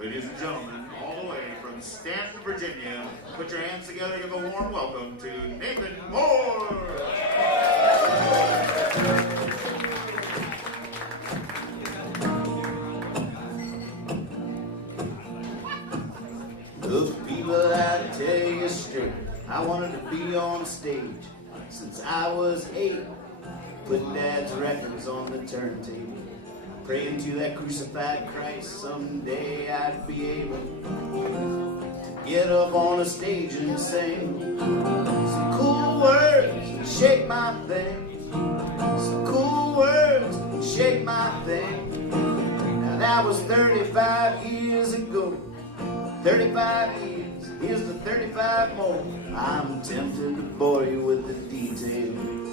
Ladies and gentlemen, all the way from Stanton, Virginia, put your hands together, give a warm welcome to Nathan Moore! Look, people, I tell you straight, I wanted to be on stage since I was 8, putting Dad's records on the turntable, praying to that crucified Christ someday I'd be able to get up on a stage and sing some cool words and shake my thing, some cool words and shake my thing. Now that was 35 years ago. 35 years, here's the 35 more. I'm tempted to bore you with the details.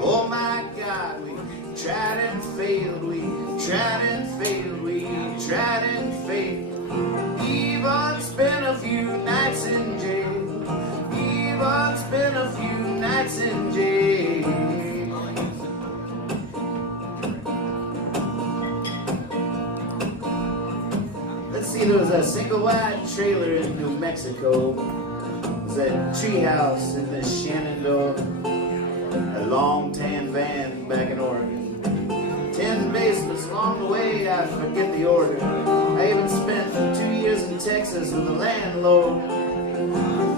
Oh my God, we tried and failed, we tried and failed, we tried and failed. Even spent a few nights in jail, even spent a few nights in jail. There was a single wide trailer in New Mexico. There was a treehouse in the Shenandoah, a long tan van back in Oregon. 10 basements along the way, I forget the order. I even spent 2 years in Texas with a landlord.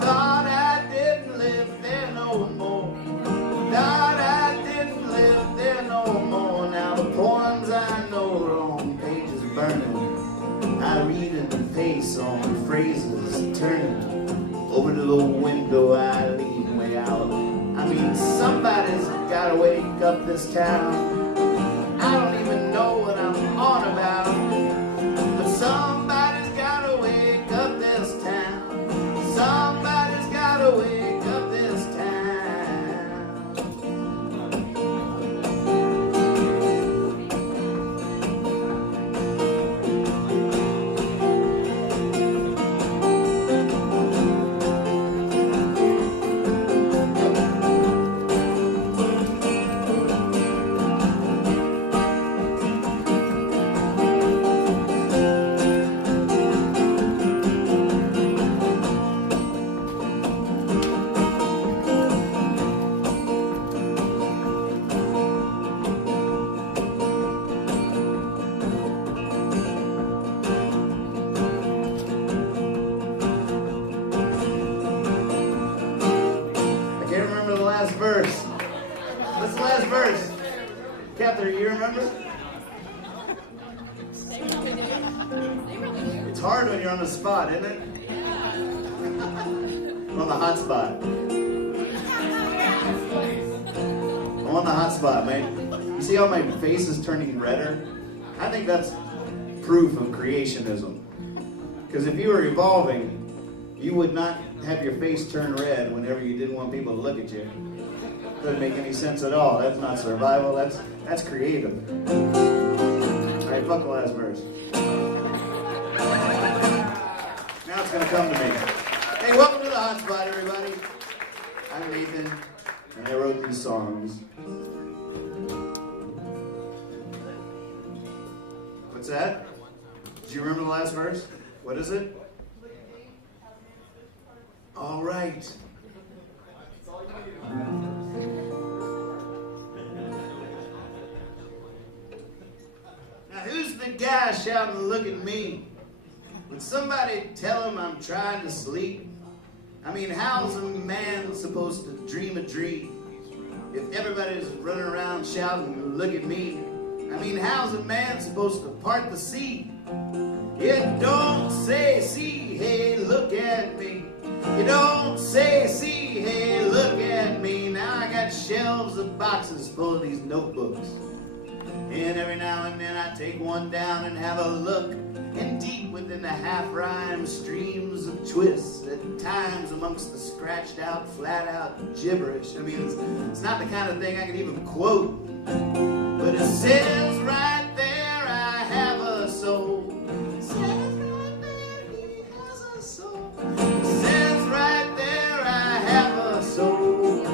Thought I didn't live there no more. Thought I didn't live there no more. Now the poems I know are on pages burning. I read and pace on phrases turning. Over to the window I lean way out. I mean, somebody's gotta wake up this town. I don't even know what I'm on about, but somebody's gotta wake up this town. Somebody's gotta wake up this town. Verse. What's the last verse? Catherine, you remember? It's hard when you're on the spot, isn't it? I'm on the hot spot. I'm on the hot spot, man. You see how my face is turning redder? I think that's proof of creationism. Because if you were evolving, you would not have your face turn red whenever you didn't want people to look at you. Doesn't make any sense at all. That's not survival. That's creative. All right, fuck the last verse. Now it's gonna come to me. Hey, welcome to the hot spot, everybody. I'm Nathan, and I wrote these songs. What's that? Do you remember the last verse? What is it? All right. Now who's the guy shouting, "Look at me"? Would somebody tell him I'm trying to sleep? I mean, how's a man supposed to dream a dream if everybody's running around shouting, "Look at me"? I mean, how's a man supposed to part the sea? It don't say, "See, hey, look at me." You don't say, "See, hey, look at me." Now I got shelves of boxes full of these notebooks. And every now and then I take one down and have a look. And deep within the half-rhyme streams of twists, at times amongst the scratched out, flat out gibberish. I mean, it's not the kind of thing I can even quote. But it says right there, I have a soul. It says right there, he has a soul. It says right there, I have a soul.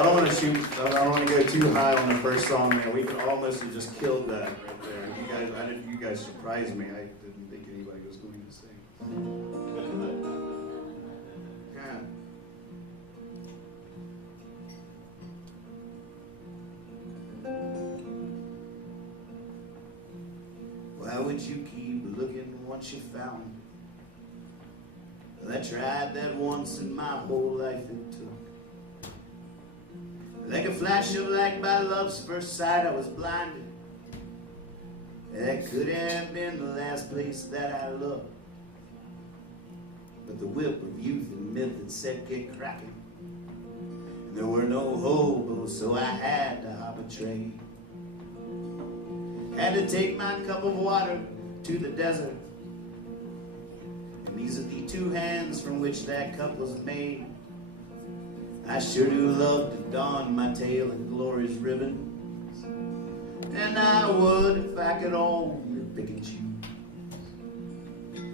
I don't want to shoot I don't want to go too high on the first song there. We could almost have just killed that right there. You guys surprised me. I didn't think anybody was going to sing. Yeah. Why would you keep looking once you found it? Well, I tried that once and my whole life it took. Like a flash of light by love's first sight, I was blinded. That could have been the last place that I looked. But the whip of youth and myth had said get cracking. And there were no hobos, so I had to hop a train. Had to take my cup of water to the desert. And these are the two hands from which that cup was made. I sure do love to don my tail in glorious ribbons, and I would if I could only pick and choose.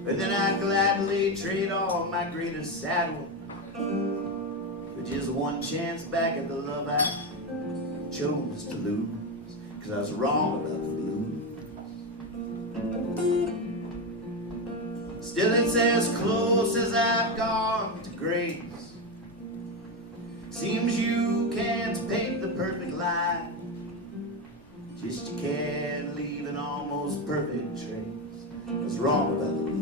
But then I'd gladly trade all my greatest saddle for just one chance back at the love I chose to lose, 'cause I was wrong about the blues. Still it's as close as I've gone to grace. Seems you can't paint the perfect line, just you can't leave an almost perfect trace. What's wrong about the blues?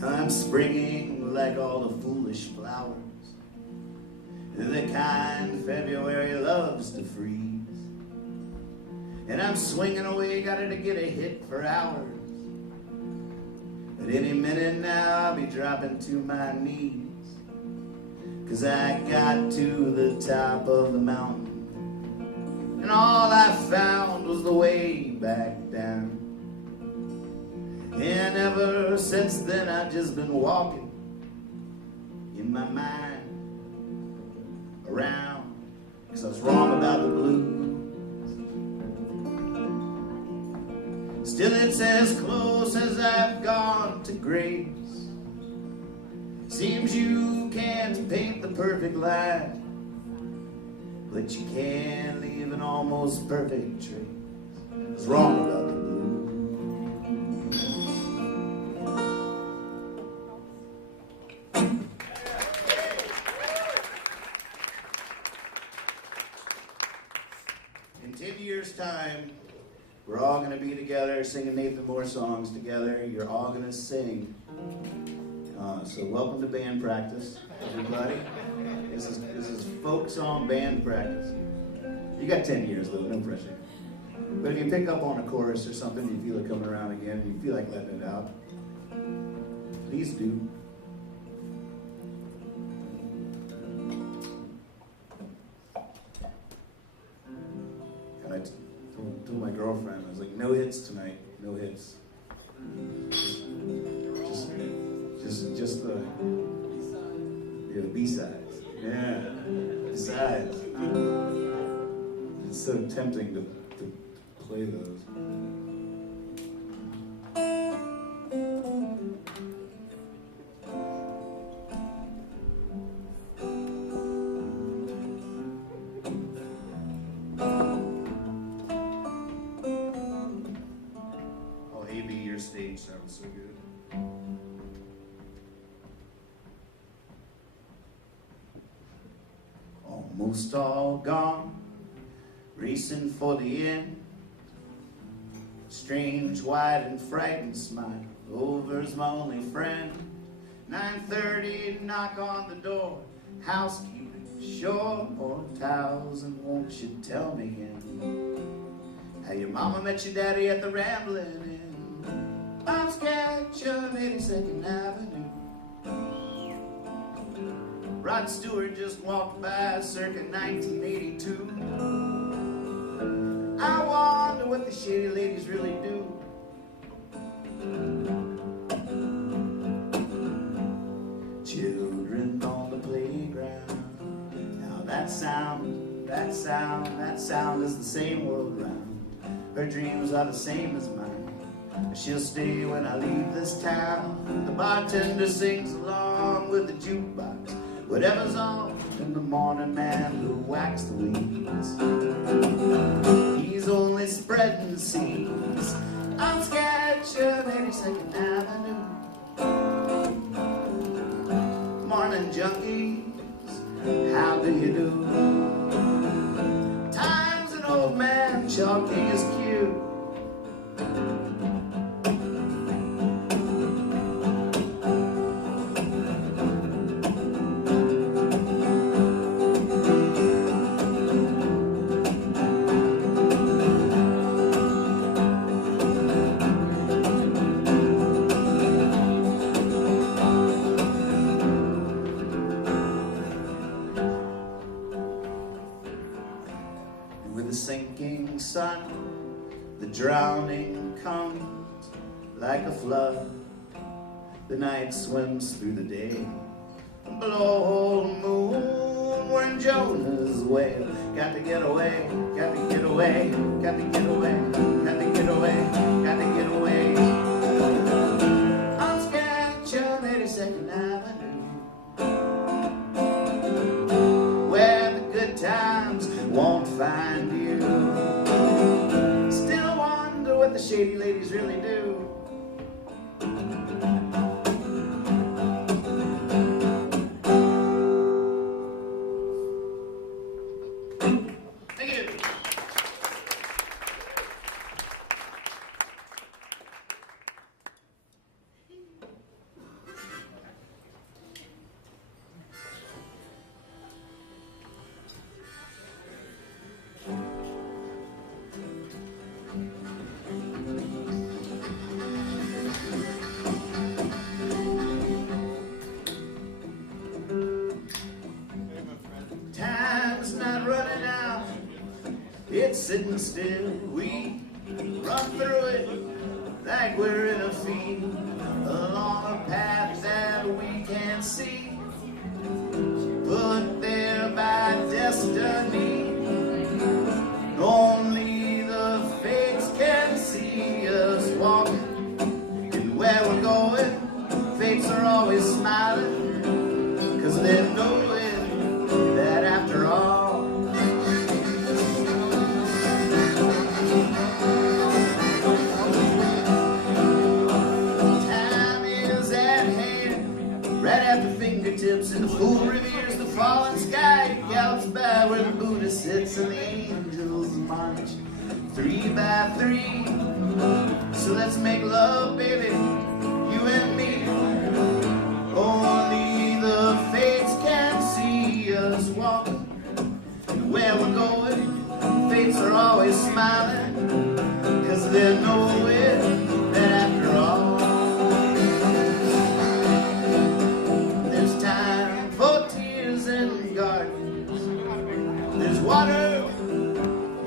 Now I'm springing like all the foolish flowers, and the kind February loves to freeze. And I'm swinging away, got to get a hit for hours. But any minute now I'll be dropping to my knees, 'cause I got to the top of the mountain, and all I found was the way back down. And ever since then I've just been walking in my mind around, 'cause I was wrong about the blues. Still it's as close as I've gone to grace. Seems you can't paint the perfect line, but you can leave an almost perfect trace. I was wrong about the blues. In 10 years' time, we're all going to be together singing Nathan Moore songs together. You're all going to sing. So welcome to band practice, everybody. This is folk song band practice. You got 10 years though, no pressure. But if you pick up on a chorus or something, you feel it coming around again, you feel like letting it out, please do. And I told my girlfriend, I was like, no hits tonight, no hits. Just the B-sides. Yeah, B-sides. It's so tempting to play those. Oh, AB, your stage sounds so good. Almost all gone, racing for the end. Strange, white, and frightened smile. Over's my only friend. 9:30, knock on the door. Housekeeping, sure, more towels, and won't you tell me again how your mama met your daddy at the Ramblin' Inn? Mom's Ketchup, 82nd Avenue. Rod Stewart just walked by circa 1982. I wonder what the shady ladies really do. Children on the playground, that sound, that sound, that sound is the same world round. Her dreams are the same as mine. She'll stay when I leave this town. The bartender sings along with the jukebox. Whatever's on in the morning, man who whacks the weeds. He's only spreading seeds on Sketcher 82nd Avenue. Morning junkies, how do you do? Time's an old man, chalky is cute. With the sinking sun, the drowning comes like a flood. The night swims through the day. Blow moon, we're in Jonah's whale. Got to get away, got to get away, got to get away, got to get away, got to get away. On Sketcher 82nd Avenue, where the good times won't find you. Still wonder what the shady ladies really do. Thank you. Time's not running out, it's sitting still. We run through it like we're in a field, along a path that we can't see, put there by destiny. Only the fates can see us walking, and where we're going, fates are always smiling, 'cause they know that after all, time is at hand, right at the fingertips, and the fool reveres the fallen sky. He gallops by where the Buddha sits and the angels march 3 by 3. So let's make love, baby, you and me. Only the fates can see us walking, and where we're going, fates are always smiling, 'cause they know it, that after all, there's time for tears and gardens. There's water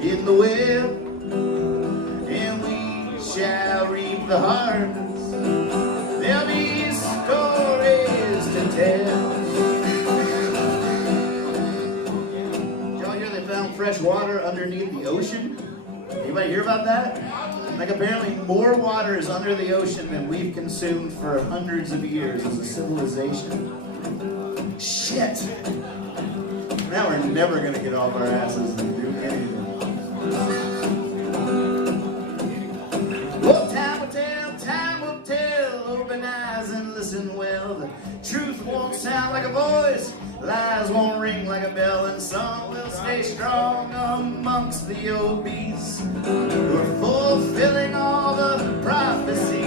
in the well, and we shall reap the harvest. There'll be stories to tell. Did y'all hear they found fresh water underneath the ocean? Anybody hear about that? Like apparently more water is under the ocean than we've consumed for hundreds of years as a civilization. Shit! Now we're never gonna get off our asses and do anything. Well, time will tell, open eyes and listen well. The truth won't sound like a voice, lies won't ring like a bell, and some will stay strong amongst the obese who are fulfilling all the prophecy.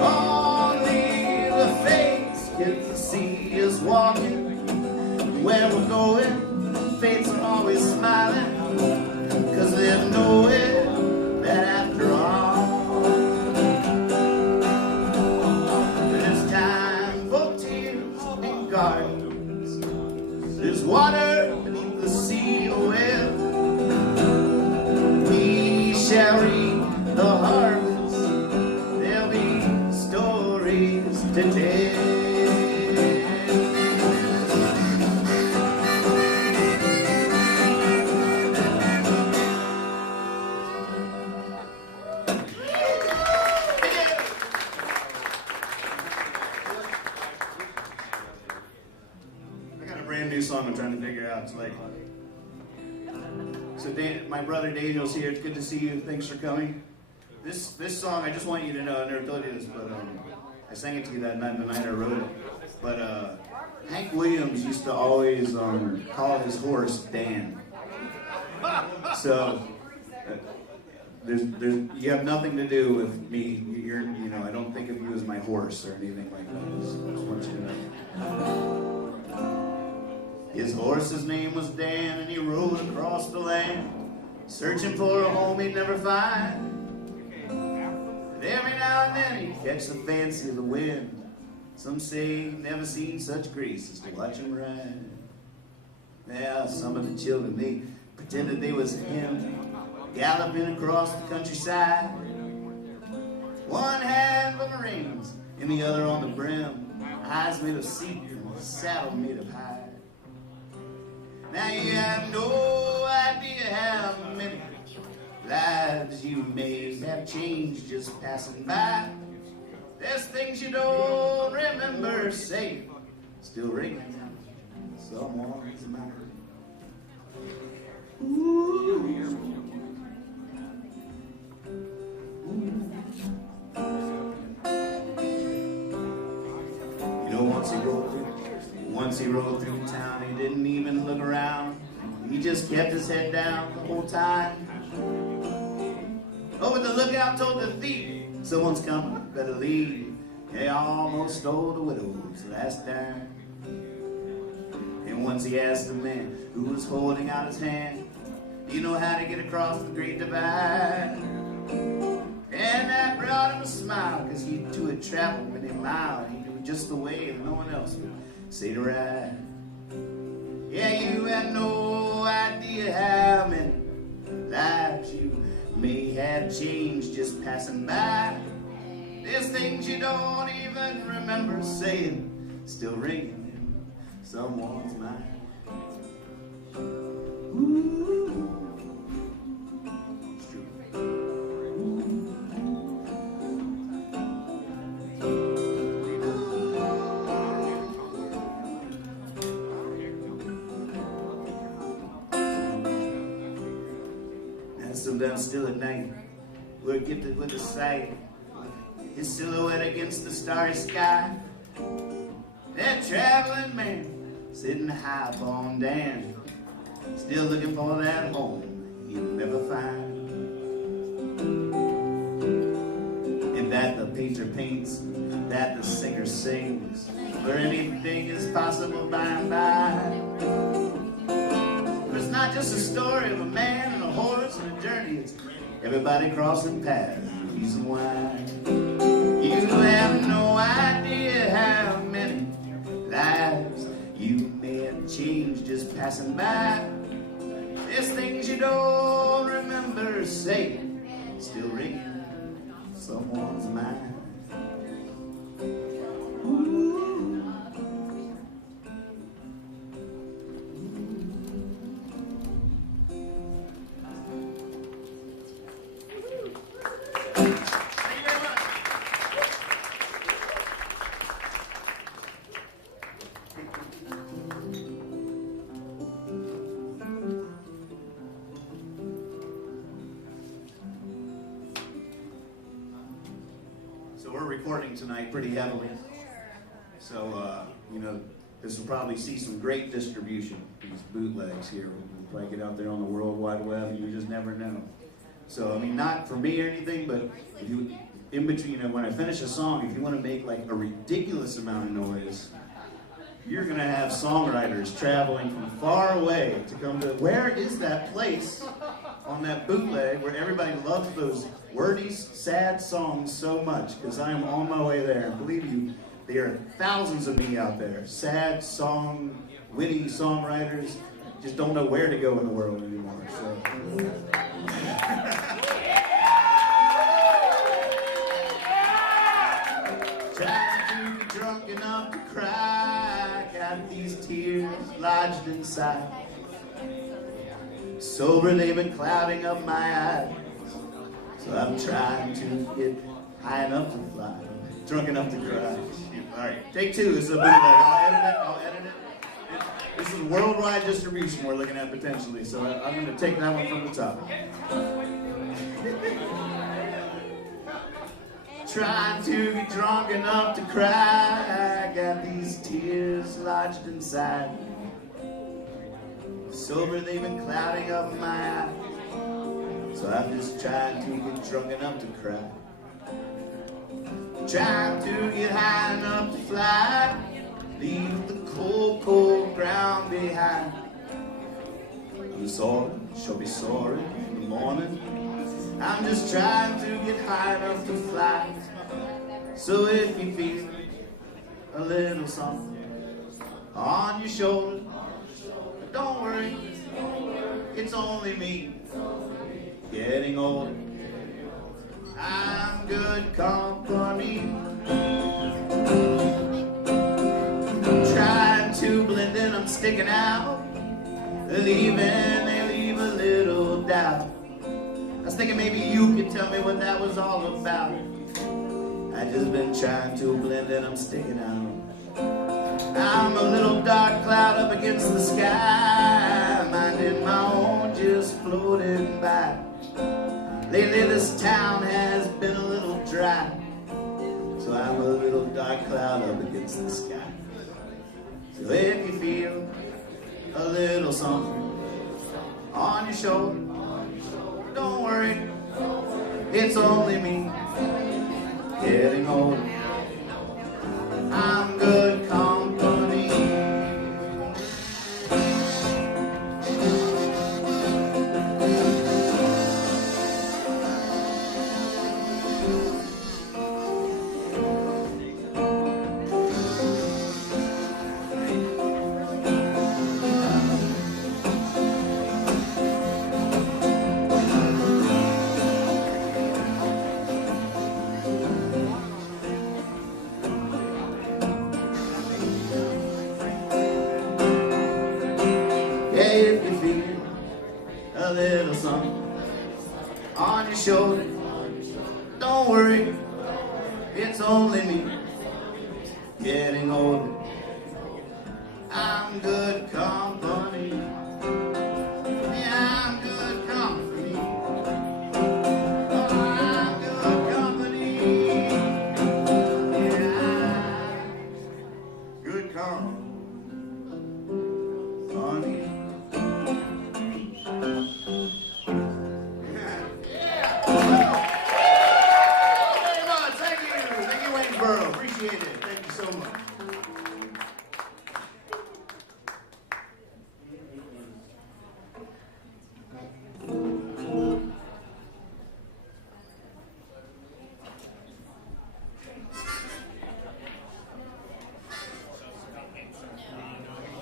Only the fates get to see us walking, where we're going, fates are always smiling, 'cause they know it, that after all, there's time for tears and gardens. There's water beneath the sea, oh well, we shall reap the harvest. There'll be stories to tell. brand new song I'm trying to figure out. It's like, so Dan, my brother Daniel's here. It's good to see you. Thanks for coming. This song, I just want you to know, I never told you this, but I sang it to you that night, the night I wrote it. But Hank Williams used to always call his horse Dan. So you have nothing to do with me. I don't think of you as my horse or anything like that. Just want you to know. His horse's name was Dan, and he rode across the land, searching for a home he'd never find. But every now and then he'd catch the fancy of the wind. Some say he'd never seen such grace as to watch him ride. Now some of the children, they pretended they was him, galloping across the countryside. One hand on the reins and the other on the brim, eyes made of seat and a saddle made of hide. Now you have no idea how many lives you may have changed just passing by. There's things you don't remember saying, still ringing someone's mind. Ooh. Once he rode through town, he didn't even look around. He just kept his head down the whole time. Oh, but the lookout told the thief, someone's coming, better leave. He almost stole the widow's last dime. And once he asked the man who was holding out his hand, you know how to get across the great divide? And that brought him a smile, cause he too had traveled many miles. He knew just the way that no one else would say to ride. Yeah, you have no idea how many lives you may have changed just passing by. There's things you don't even remember saying, still ringing in someone's mind. Ooh. It's true. Sometimes still at night, we're gifted with a sight, his silhouette against the starry sky. That traveling man sitting high upon Dan, still looking for that home he'll never find. And that the painter paints, that the singer sings, where anything is possible by and by. But it's not just a story of a man and a horse and a journey. It's everybody crossing paths, the reason why. You have no idea how many lives you may have changed just passing by. There's things you don't remember saying, still ringing someone's mind. We're recording tonight pretty heavily, so this will probably see some great distribution. These bootlegs here will probably get out there on the World Wide Web, and you just never know. So I mean, not for me or anything, but if you, in between, when I finish a song, if you want to make like a ridiculous amount of noise, you're gonna have songwriters traveling from far away to come to. Where is that place on that bootleg where everybody loves those wordy, sad songs so much? Because I am on my way there. And believe you, there are thousands of me out there. Sad song, witty songwriters, just don't know where to go in the world anymore. So. Trying to be drunk enough to cry, got these tears lodged inside. Sober, they've been clouding up my eyes. So I'm trying to get high enough to fly, drunk enough to cry. All right, take two. This is a bootleg. I'll edit it. This is worldwide distribution we're looking at potentially, so I'm going to take that one from the top. Trying to get drunk enough to cry, I got these tears lodged inside. Sober, they've been clouding up my eyes, so I'm just trying to get drunk enough to cry. Trying to get high enough to fly, leave the cold, cold ground behind. I'm sorry, shall be sorry in the morning. I'm just trying to get high enough to fly. So if you feel a little something on your shoulder, don't worry, it's only me getting older. I'm good company. Trying to blend in, I'm sticking out. They leave a little doubt. I was thinking maybe you could tell me what that was all about. I just been trying to blend in, I'm sticking out. I'm a little dark cloud up against the sky, minding my own, just floating by. Lately this town has been a little dry, so I'm a little dark cloud up against the sky. So if you feel a little something on your shoulder, don't worry, it's only me getting older. I'm good company. If you feel a little something on your shoulder, don't worry, it's only me getting older. I'm good company. Yeah, I'm good company. Oh, I'm good company. Yeah, good company. Appreciate it. Thank you so much.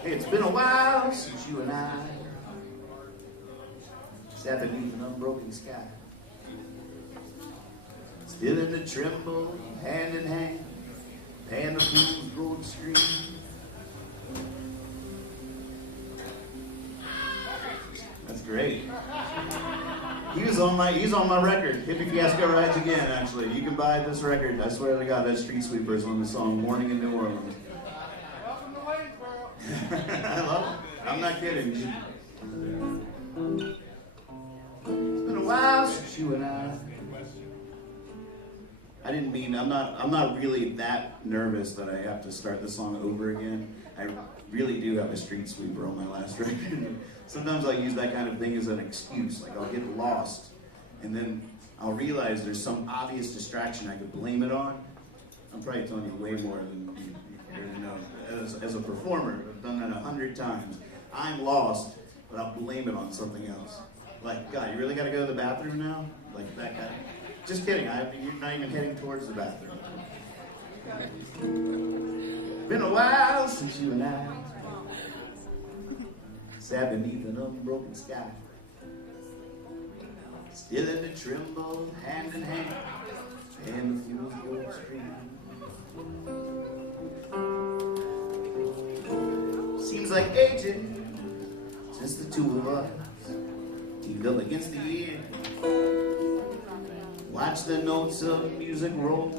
Hey, it's been a while since you and I sat beneath an unbroken sky, still in the tremble, hand in hand, and the fool's gold stream. That's great. He's on my record. Hippie Fiasco Rides Again, actually. You can buy this record. I swear to God, that's Street Sweepers on the song Morning in New Orleans. Welcome to Waynesboro. I love it. I'm not kidding. It's been a while since you and I didn't mean, I'm not really that nervous that I have to start the song over again. I really do have a street sweeper on my last record. Sometimes I'll use that kind of thing as an excuse. Like I'll get lost and then I'll realize there's some obvious distraction I could blame it on. I'm probably telling you way more than you care to know. As a performer, I've done that 100 times. I'm lost, but I'll blame it on something else. Like, God, you really gotta go to the bathroom now? Like that guy. Just kidding, you're not even heading towards the bathroom. Been a while since you and I sat beneath an unbroken sky, still in the tremble, hand in hand, and the fuel's gold stream. Seems like ages, just the two of us, teamed up against the year. Watch the notes of music roll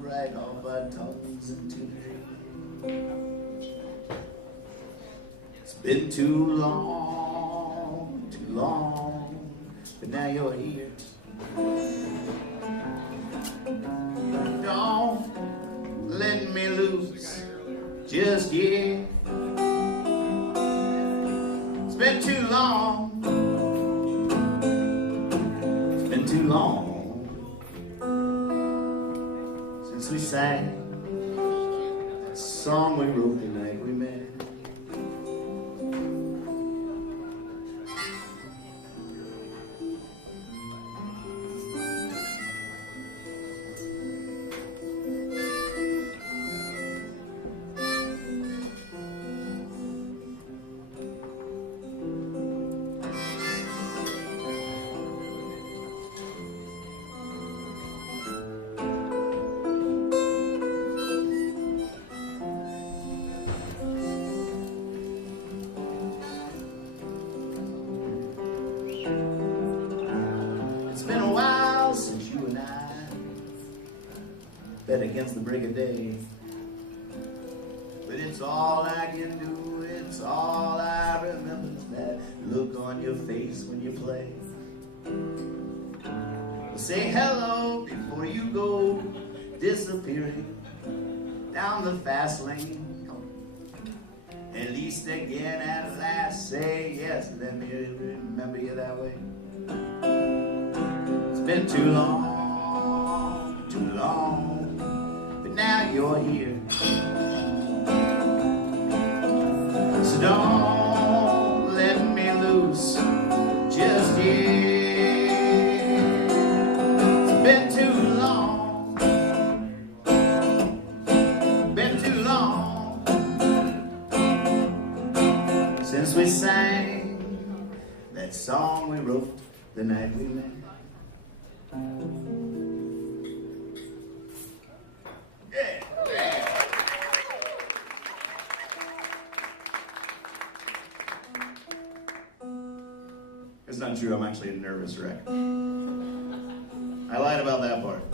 right off our tongues into the dream. It's been too long, but now you're here. Don't let me loose just yet. It's been too long. It's been too long since we sang that song we wrote the night we met. It's been a while since you and I bet against the break of day. But it's all I can do, it's all I remember, is that look on your face when you play. Well, say hello before you go disappearing down the fast lane. At least again at last, say yes, let me remember you that way. It's been too long, but now you're here. So don't let me loose just yet. It's been too long, since we sang that song we wrote the night we met. Yeah. It's not true, I'm actually a nervous wreck. I lied about that part.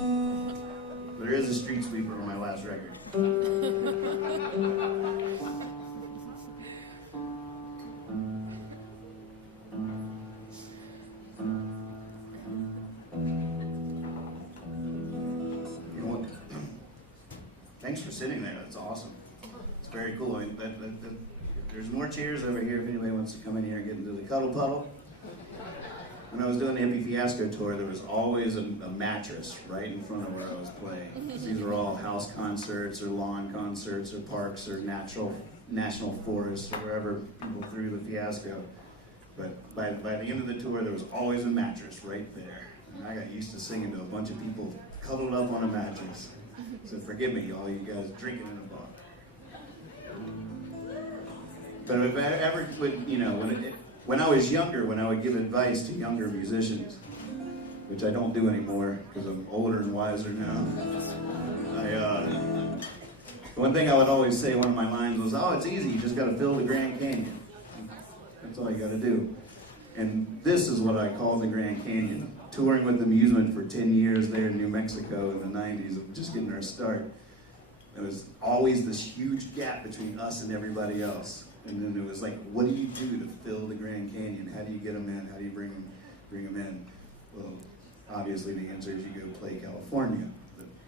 There is a street sweeper on my last record. Thanks for sitting there. That's awesome. It's very cool. I mean, there's more chairs over here if anybody wants to come in here and get into the cuddle puddle. When I was doing the Hippie Fiasco tour, there was always a mattress right in front of where I was playing. These were all house concerts or lawn concerts or parks or national forests or wherever people threw the Fiasco. But by the end of the tour, there was always a mattress right there. And I got used to singing to a bunch of people cuddled up on a mattress. So forgive me, all you guys drinking in a bar. But if I ever would, when I was younger, when I would give advice to younger musicians, which I don't do anymore because I'm older and wiser now, one thing I would always say, one of my lines was, "Oh, it's easy, you just got to fill the Grand Canyon. That's all you got to do." And this is what I call the Grand Canyon. Touring with Amusement for 10 years there in New Mexico in the 90s, of just getting our start. There was always this huge gap between us and everybody else. And then it was like, what do you do to fill the Grand Canyon? How do you get them in? How do you bring them in? Well, obviously the answer is you go play California.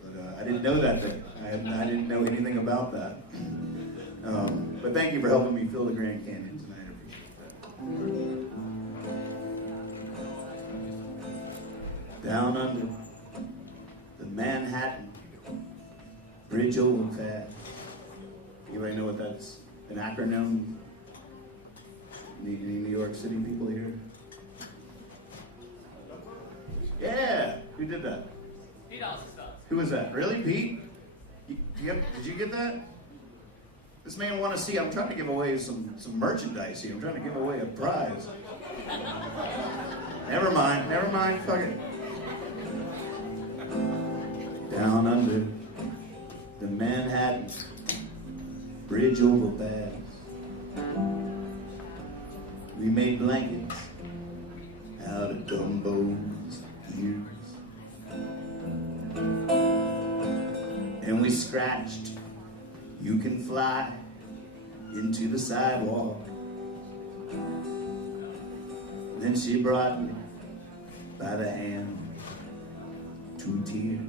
But I didn't know that then. I didn't know anything about that. But thank you for helping me fill the Grand Canyon tonight. I appreciate that. Down under the Manhattan Bridge overpass. Anybody know what that's an acronym? Any New York City people here? Yeah, who did that? Pete also does. Who was that? Really, Pete? Did you get that? This man want to see. I'm trying to give away some merchandise here. I'm trying to give away a prize. Never mind. Fuck it. Down under the Manhattan Bridge overpass, we made blankets out of Dumbo's ears, and we scratched "You Can Fly" into the sidewalk Then she brought me by the hand to tears.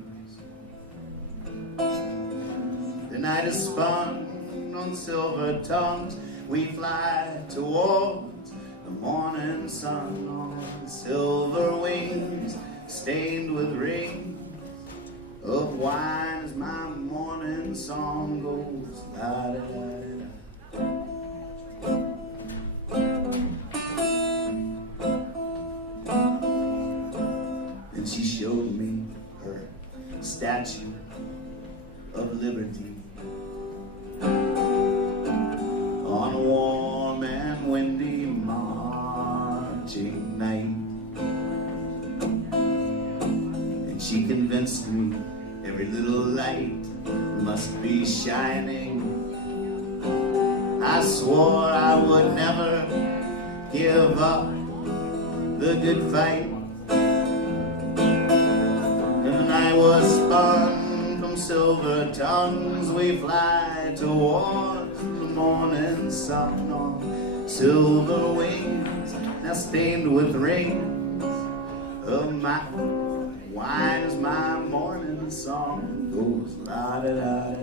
The night is spun on silver tongues. We fly towards the morning sun on silver wings, stained with rings of wine as my morning song goes. La da da da. And she showed me her statue of liberty on a warm and windy marching night. And she convinced me every little light must be shining. I swore I would never give up the good fight. And the night was spun from silver tongues. We fly towards the morning sun on silver wings, now stained with rings of my wine as my morning song goes. La da da da.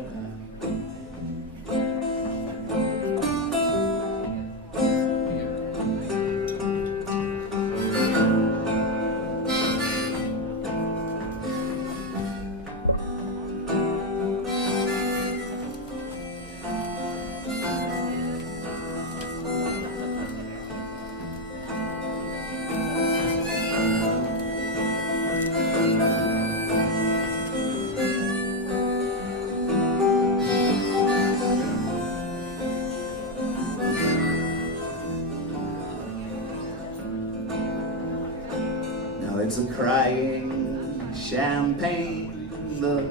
It's a crying champagne. The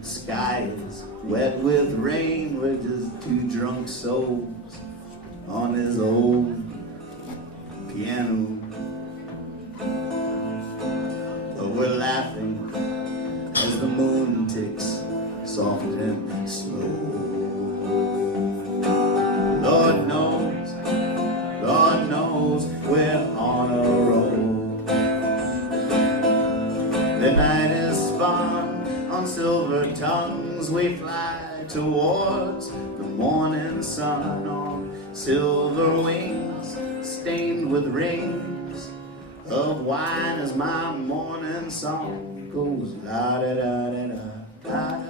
sky is wet with rain. We're just two drunk souls on this old piano. But we're laughing as the moon ticks soft and slow. Lord knows we're on a roll. The night is spun on silver tongues. We fly towards the morning sun on silver wings, stained with rings of wine as my morning song goes. La da da da da da.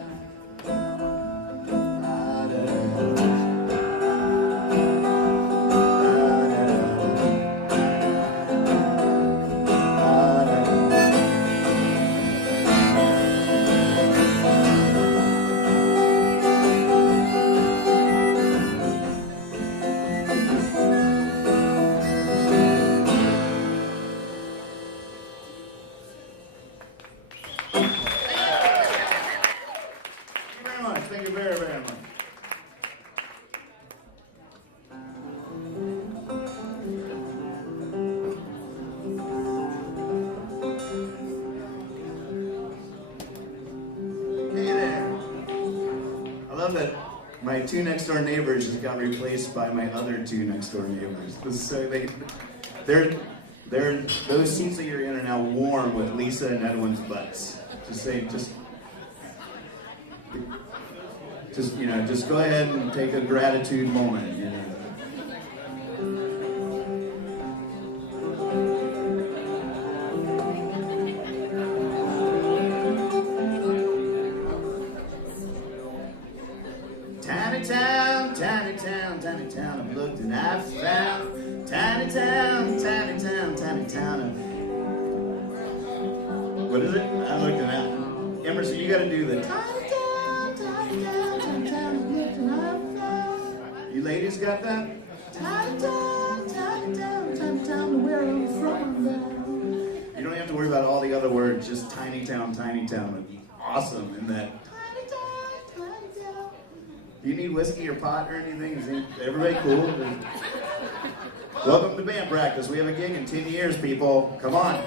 Thank you very, very much. Hey there. I love that my two next door neighbors just got replaced by my other two next door neighbors. So those seats that you're in are now warm with Lisa and Edwin's butts. Just go ahead and take a gratitude moment, you know. Tiny town, tiny town, tiny town I've looked and I've found. Tiny town, tiny town, tiny town. What is it? I looked it up. Emerson, you gotta do the tiny town, tiny town, tiny town I've looked and I've found. You ladies got that? Tiny town, tiny town, tiny town where I'm from now. You don't have to worry about all the other words, just tiny town would be awesome in that. Tiny town, tiny town. Do you need whiskey or pot or anything? Is everybody cool? Welcome to band practice. We have a gig in 10 years, people. Come on.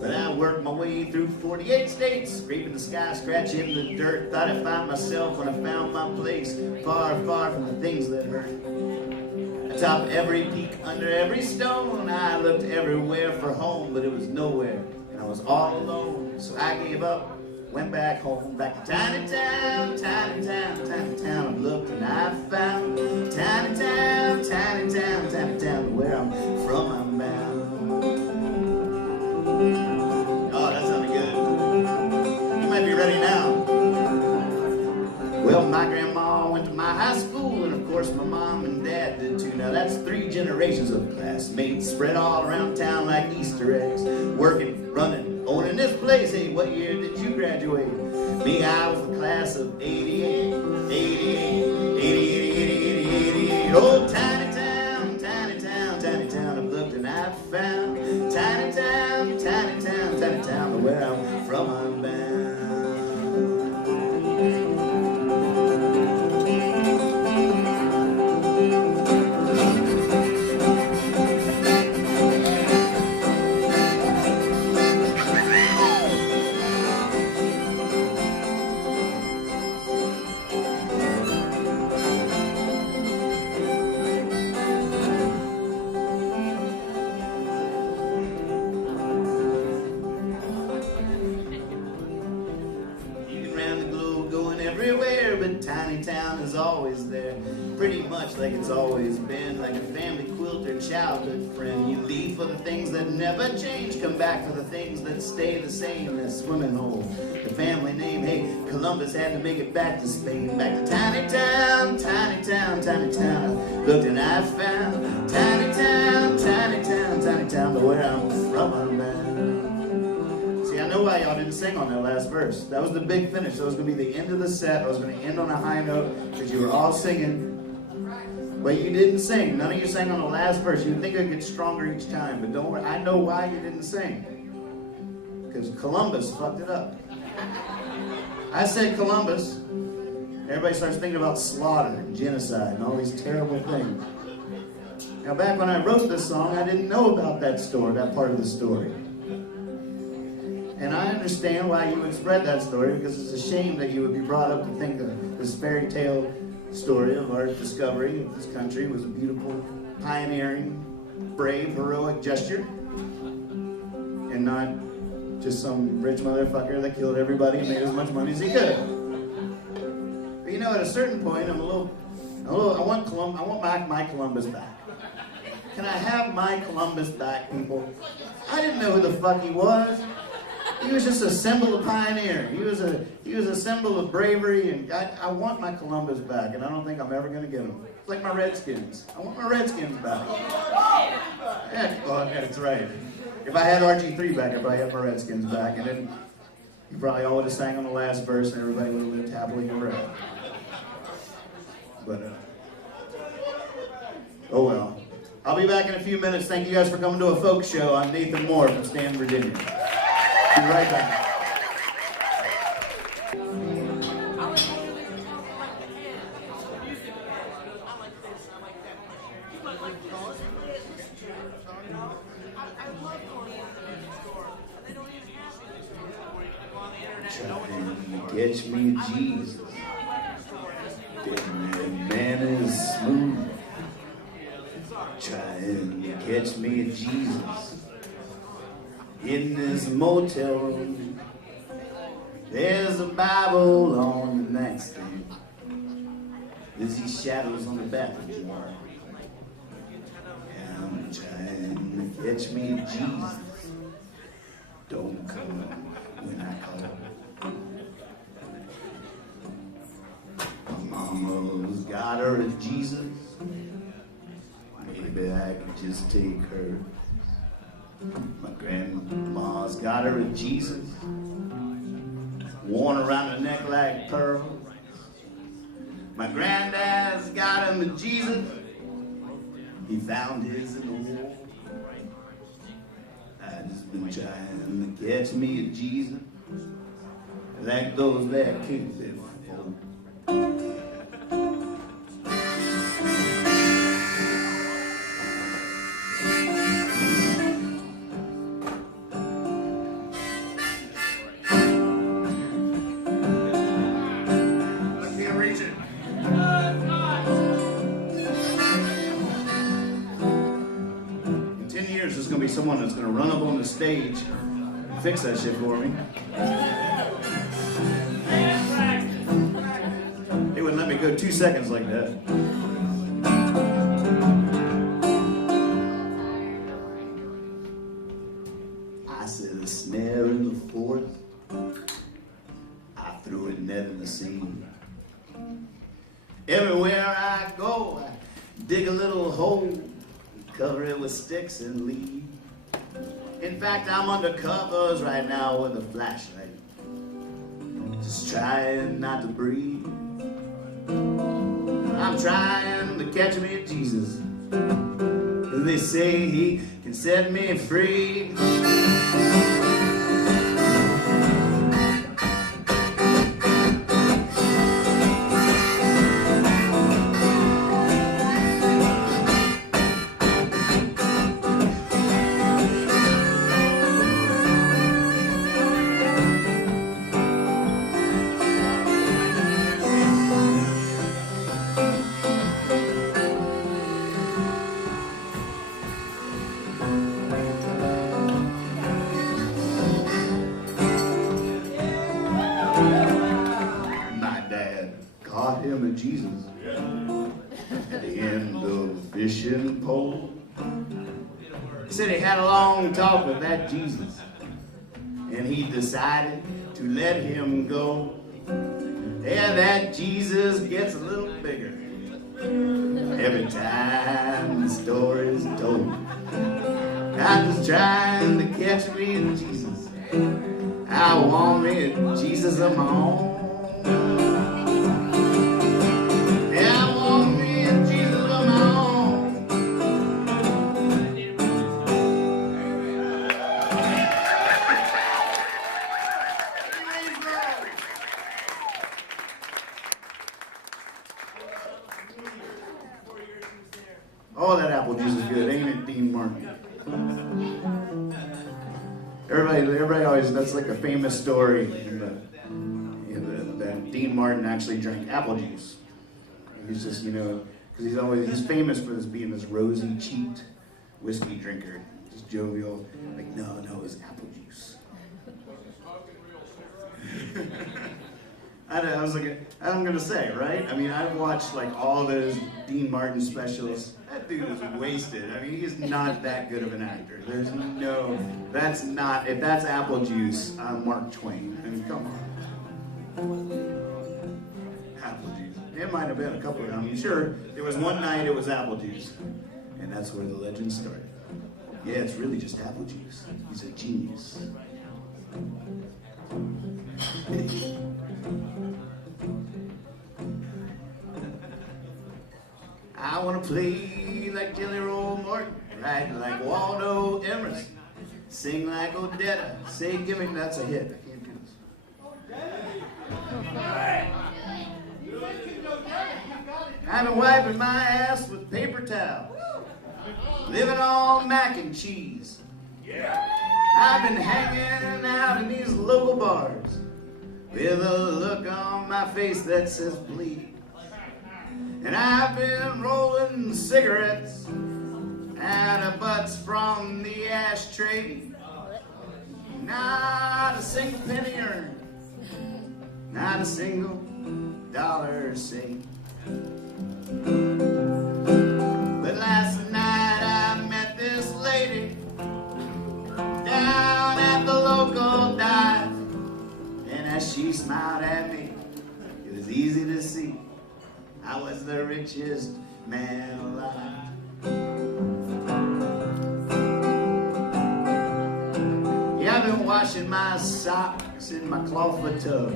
But I worked my way through 48 states, scraping the sky, scratching the dirt. Thought I'd find myself when I found my place, far, far from the things that hurt. Atop every peak, under every stone, I looked everywhere for home, but it was nowhere, and I was all alone. So I gave up, went back home, back to tiny town, tiny town, tiny town. I looked and I found tiny town, tiny town, tiny town. Where I'm from, I'm bound. Oh, that sounded good. You might be ready now. Well, my grandma went to my high school, and of course my mom and dad did too. Now that's 3 generations of classmates spread all around town like Easter eggs. Working, running, owning this place. Hey, what year did you graduate? Me, I was the class of 88, 88, 88, 88, 88. Oh, tiny town, tiny town, tiny town. I've looked and I've found tiny town, tiny town, tiny town. Where I'm from, I'm bound. Everywhere, but tiny town is always there, pretty much like it's always been, like a family quilt or childhood friend. You leave for the things that never change, come back for the things that stay the same. That swimming hole, the family name. Hey, Columbus had to make it back to Spain, back to tiny town, tiny town, tiny town. I looked and I found tiny town, tiny town, tiny town. But where I'm from, I'm bound. I know why y'all didn't sing on that last verse. That was the big finish. That was going to be the end of the set. I was going to end on a high note because you were all singing. But you didn't sing. None of you sang on the last verse. You'd think it gets stronger each time. But don't worry. I know why you didn't sing. Because Columbus fucked it up. I said Columbus. Everybody starts thinking about slaughter and genocide and all these terrible things. Now, back when I wrote this song, I didn't know about that story, that part of the story. And I understand why you would spread that story, because it's a shame that you would be brought up to think that this fairy tale story of our discovery of this country was a beautiful, pioneering, brave, heroic gesture, and not just some rich motherfucker that killed everybody and made as much money as he could. But you know, at a certain point, I want my Columbus back. Can I have my Columbus back, people? I didn't know who the fuck he was. He was just a symbol of pioneer. He was a symbol of bravery, and I want my Columbus back, and I don't think I'm ever going to get him. It's like my Redskins. I want my Redskins back. Yeah, well, that's right. If I had RG3 back, I'd probably have my Redskins back, and then you probably all would have sang on the last verse, and everybody would have lived happily ever after. But, oh well. I'll be back in a few minutes. Thank you guys for coming to a folk show. I'm Nathan Moore from Stanton, Virginia. Be right back. Catch me, Jesus. That man is smooth. Try and catch me, Jesus. In this motel room, there's a Bible on the nightstand. There's these shadows on the bathroom wall. I'm trying to catch me, Jesus. Don't come when I call. My mama's got her a Jesus. Maybe I could just take her. My grandma's got her a Jesus, worn around her neck like pearls. My granddad's got him a Jesus. He found his in the war. I just been trying to catch me a Jesus, like those there kids before. In 10 years, there's going to be someone that's going to run up on the stage and fix that shit for me. They wouldn't let me go 2 seconds like that. I set a snare in the fourth. I threw a net in the seam. Everywhere I go, I dig a little hole, cover it with sticks and leaves. In fact, I'm under covers right now with a flashlight, just trying not to breathe. I'm trying to catch me Jesus. They say he can set me free. Caught him a Jesus at the end of a fishing pole. He said he had a long talk with that Jesus, and he decided to let him go. Yeah, that Jesus gets a little bigger every time the story is told. I'm just trying to catch me a Jesus. I want me a Jesus of my own. Oh, that apple juice is good, ain't it, Dean Martin? Everybody always, that's like a famous story that Dean Martin actually drank apple juice. He's just, because he's famous for being this rosy-cheeked whiskey drinker, just jovial. Like, no, it was apple juice. I was like, I'm gonna say, right? I mean, I've watched like all those Dean Martin specials. That dude is wasted. I mean, he's not that good of an actor. There's no, that's not, if that's apple juice, I'm Mark Twain. I mean, come on. Apple juice. It might have been a couple of them. I'm sure there was one night it was apple juice. And that's where the legend started. Yeah, it's really just apple juice. He's a genius. I want to play like Jelly Roll Morton, write like Waldo Emerson, sing like Odetta, say gimmick, that's a hit. I can't do this. I've been wiping my ass with paper towels, living on mac and cheese. I've been hanging out in these local bars with a look on my face that says please. And I've been rolling cigarettes out of butts from the ashtray. Not a single penny earned, not a single dollar saved. But last night I met this lady down at the local dive, and as she smiled at me, it was easy to see I was the richest man alive. Yeah, I've been washing my socks in my clawfoot tub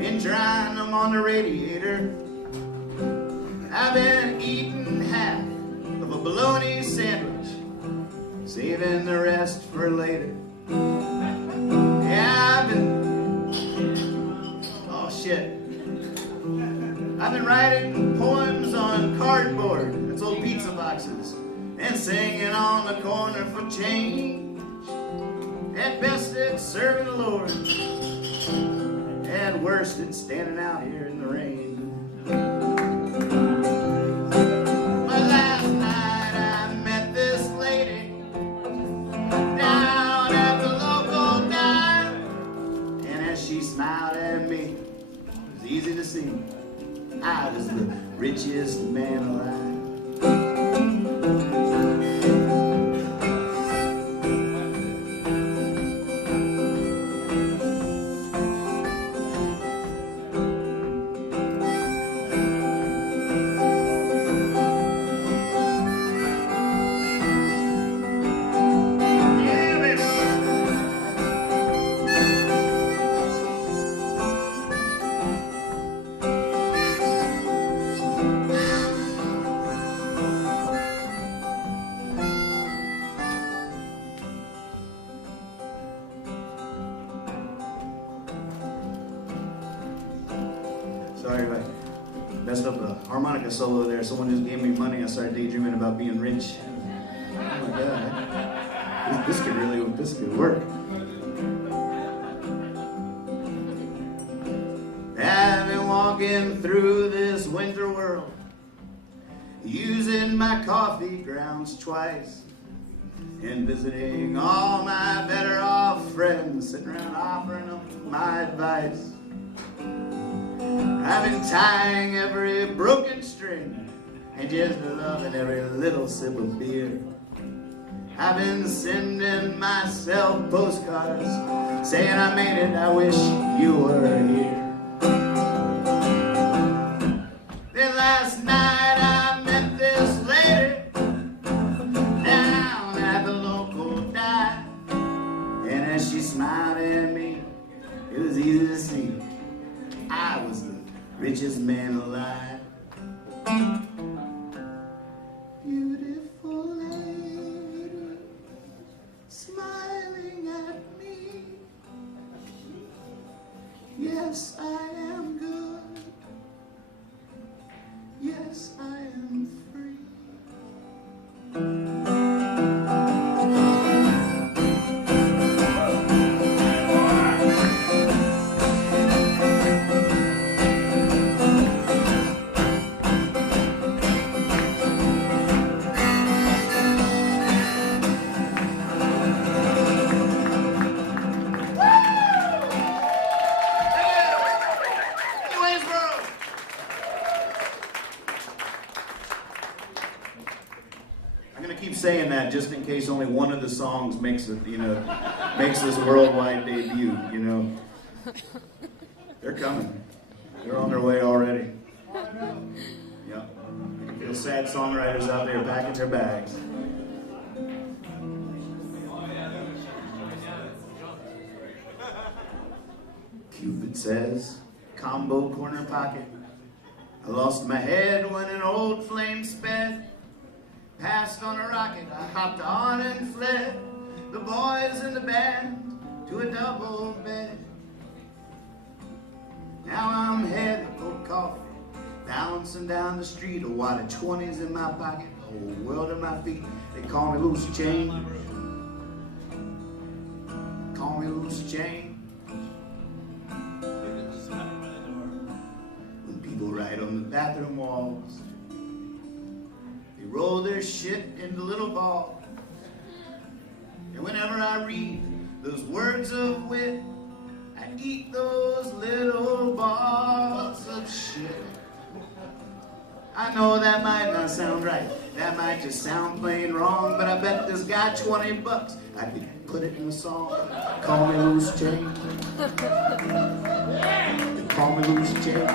and drying them on the radiator. I've been eating half of a bologna sandwich, saving the rest for later. Yeah, I've been... Oh, shit. I've been writing poems on cardboard, that's old pizza boxes, and singing on the corner for change. At best it's serving the Lord, at worst it's standing out here in the rain. was the richest man alive. Sorry if I messed up the harmonica solo there. Someone just gave me money. I started daydreaming about being rich. Oh my God. This could work. I've been walking through this winter world, using my coffee grounds twice, and visiting all my better off friends, sitting around offering them my advice. I've been tying every broken string and just loving every little sip of beer. I've been sending myself postcards saying I made it, I wish you were here. Then last night I met this lady down at the local dive, and as she smiled at me, it was easy to see I was the richest man alive. Beautiful lady, smiling at me. Yes, I am good. Yes, I am free. I'm gonna keep saying that just in case only one of the songs makes it, makes this worldwide debut. They're coming. They're on their way already. Yeah. I can feel sad songwriters out there packing their bags. Cupid says, combo corner pocket. I lost my head when an old flame sped. Passed on a rocket, I hopped on and fled. The boys in the band to a double bed. Now I'm headed for coffee, bouncing down the street. A wad of 20s in my pocket, the whole world at my feet. They call me loose change. Call me loose change. When people write on the bathroom walls, they roll their shit into little balls. And whenever I read those words of wit, I eat those little balls of shit. I know that might not sound right, that might just sound plain wrong, but I bet this guy $20 I could put it in a song. Call me loose change. Call me loose change.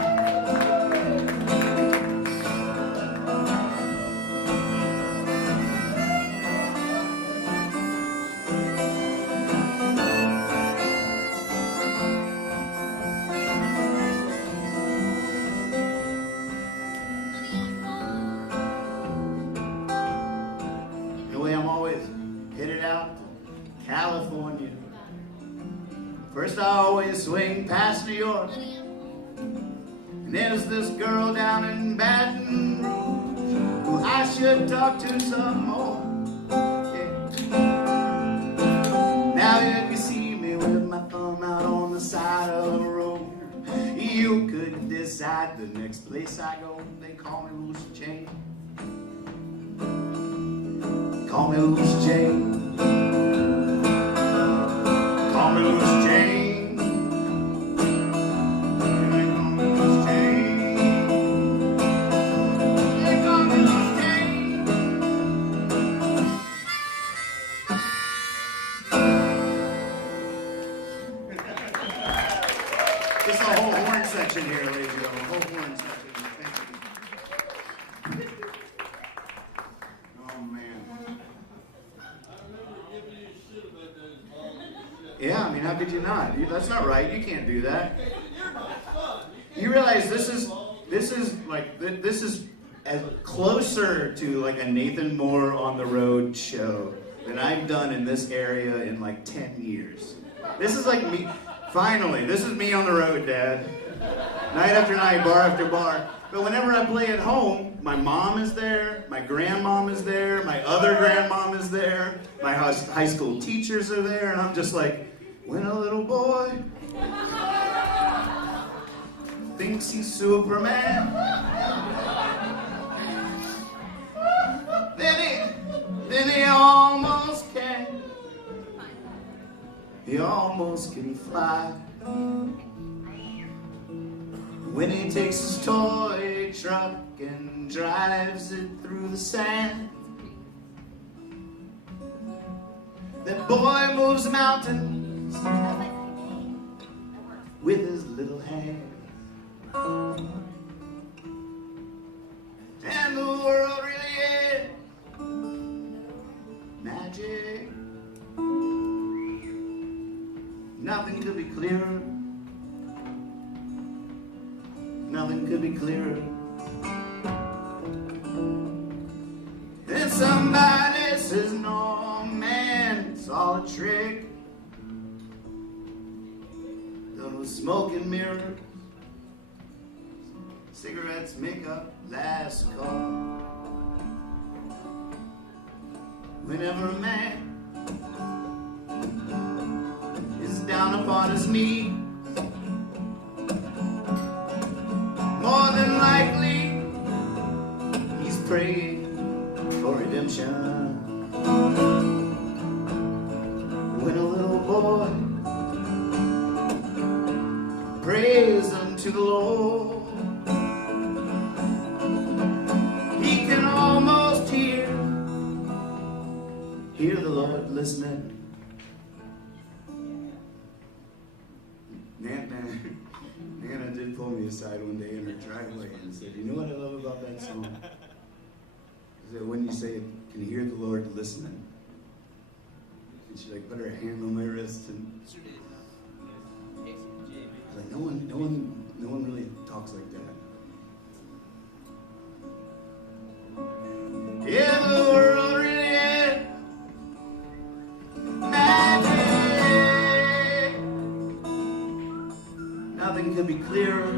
I'm always headed out to California. First I always swing past New York, and there's this girl down in Baton Rouge who I should talk to some more. Yeah. Now if you see me with my thumb out on the side of the road, you could decide the next place I go. They call me loose change. Call me loose change. Call me loose change. Call me loose change. Yeah, I mean, how could you not? That's not right. You can't do that. You realize this is as closer to like a Nathan Moore on the road show than I've done in this area in like 10 years. This is like me. Finally, this is me on the road, Dad. Night after night, bar after bar. But whenever I play at home, my mom is there, my grandmom is there, my other grandmom is there, my high school teachers are there, and I'm just like, when a little boy thinks he's Superman, then he almost can. He almost can fly. When he takes his toy truck and drives it through the sand, that boy moves mountains with his little hands. And the world really is magic. Nothing could be clearer. Nothing could be clearer. Then somebody says, no man, it's all a trick. Done with smoke and mirrors. Cigarettes make up last call. Whenever a man is down upon his knees, more than likely he's praying for redemption. When a little boy prays unto the Lord, he can almost hear the Lord listening. Nana did pull me aside one day in her driveway and said, you know what I love about that song? Is that when you say it, can hear the Lord listening. And she like put her hand on my wrist and I was like, no one really talks like that. Yeah, the world really is magic. Nothing could be clearer.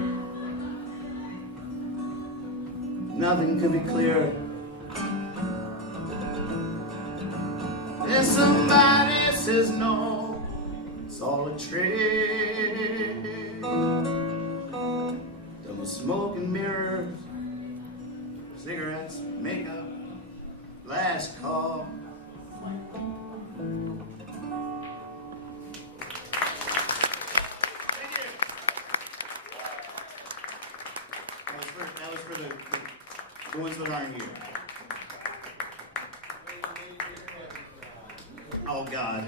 Nothing could be clearer. Then somebody says no, it's all a trick. Done with smoke and mirrors, cigarettes, makeup, last call. That was for the ones that aren't here. Oh, God.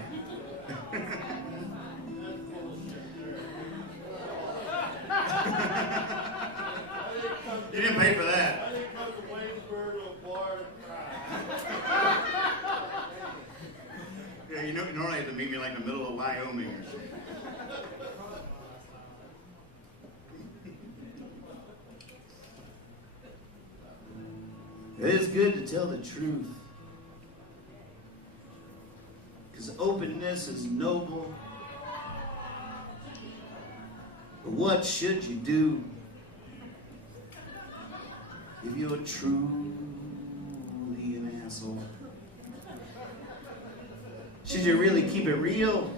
You didn't pay for that. Yeah, you normally have to meet me like in the middle of Wyoming or something. It is good to tell the truth, because openness is noble. But what should you do if you're truly an asshole? Should you really keep it real?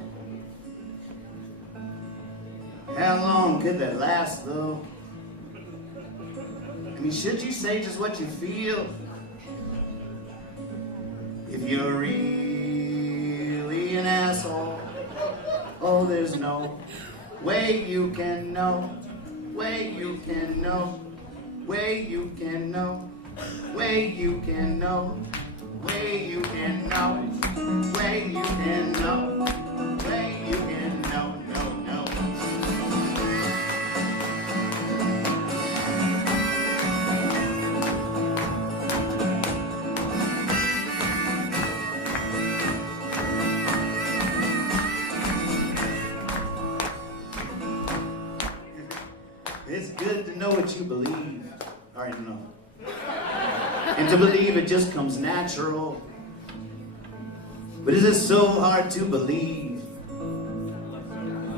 How long could that last, though? I mean, should you say just what you feel? If you're really an asshole, oh, there's no way you can know, way you can know, way you can know, way you can know, way you can know, way you can know, way you can know, no, no. what you believe. All right, no. And to believe it just comes natural. But is it so hard to believe?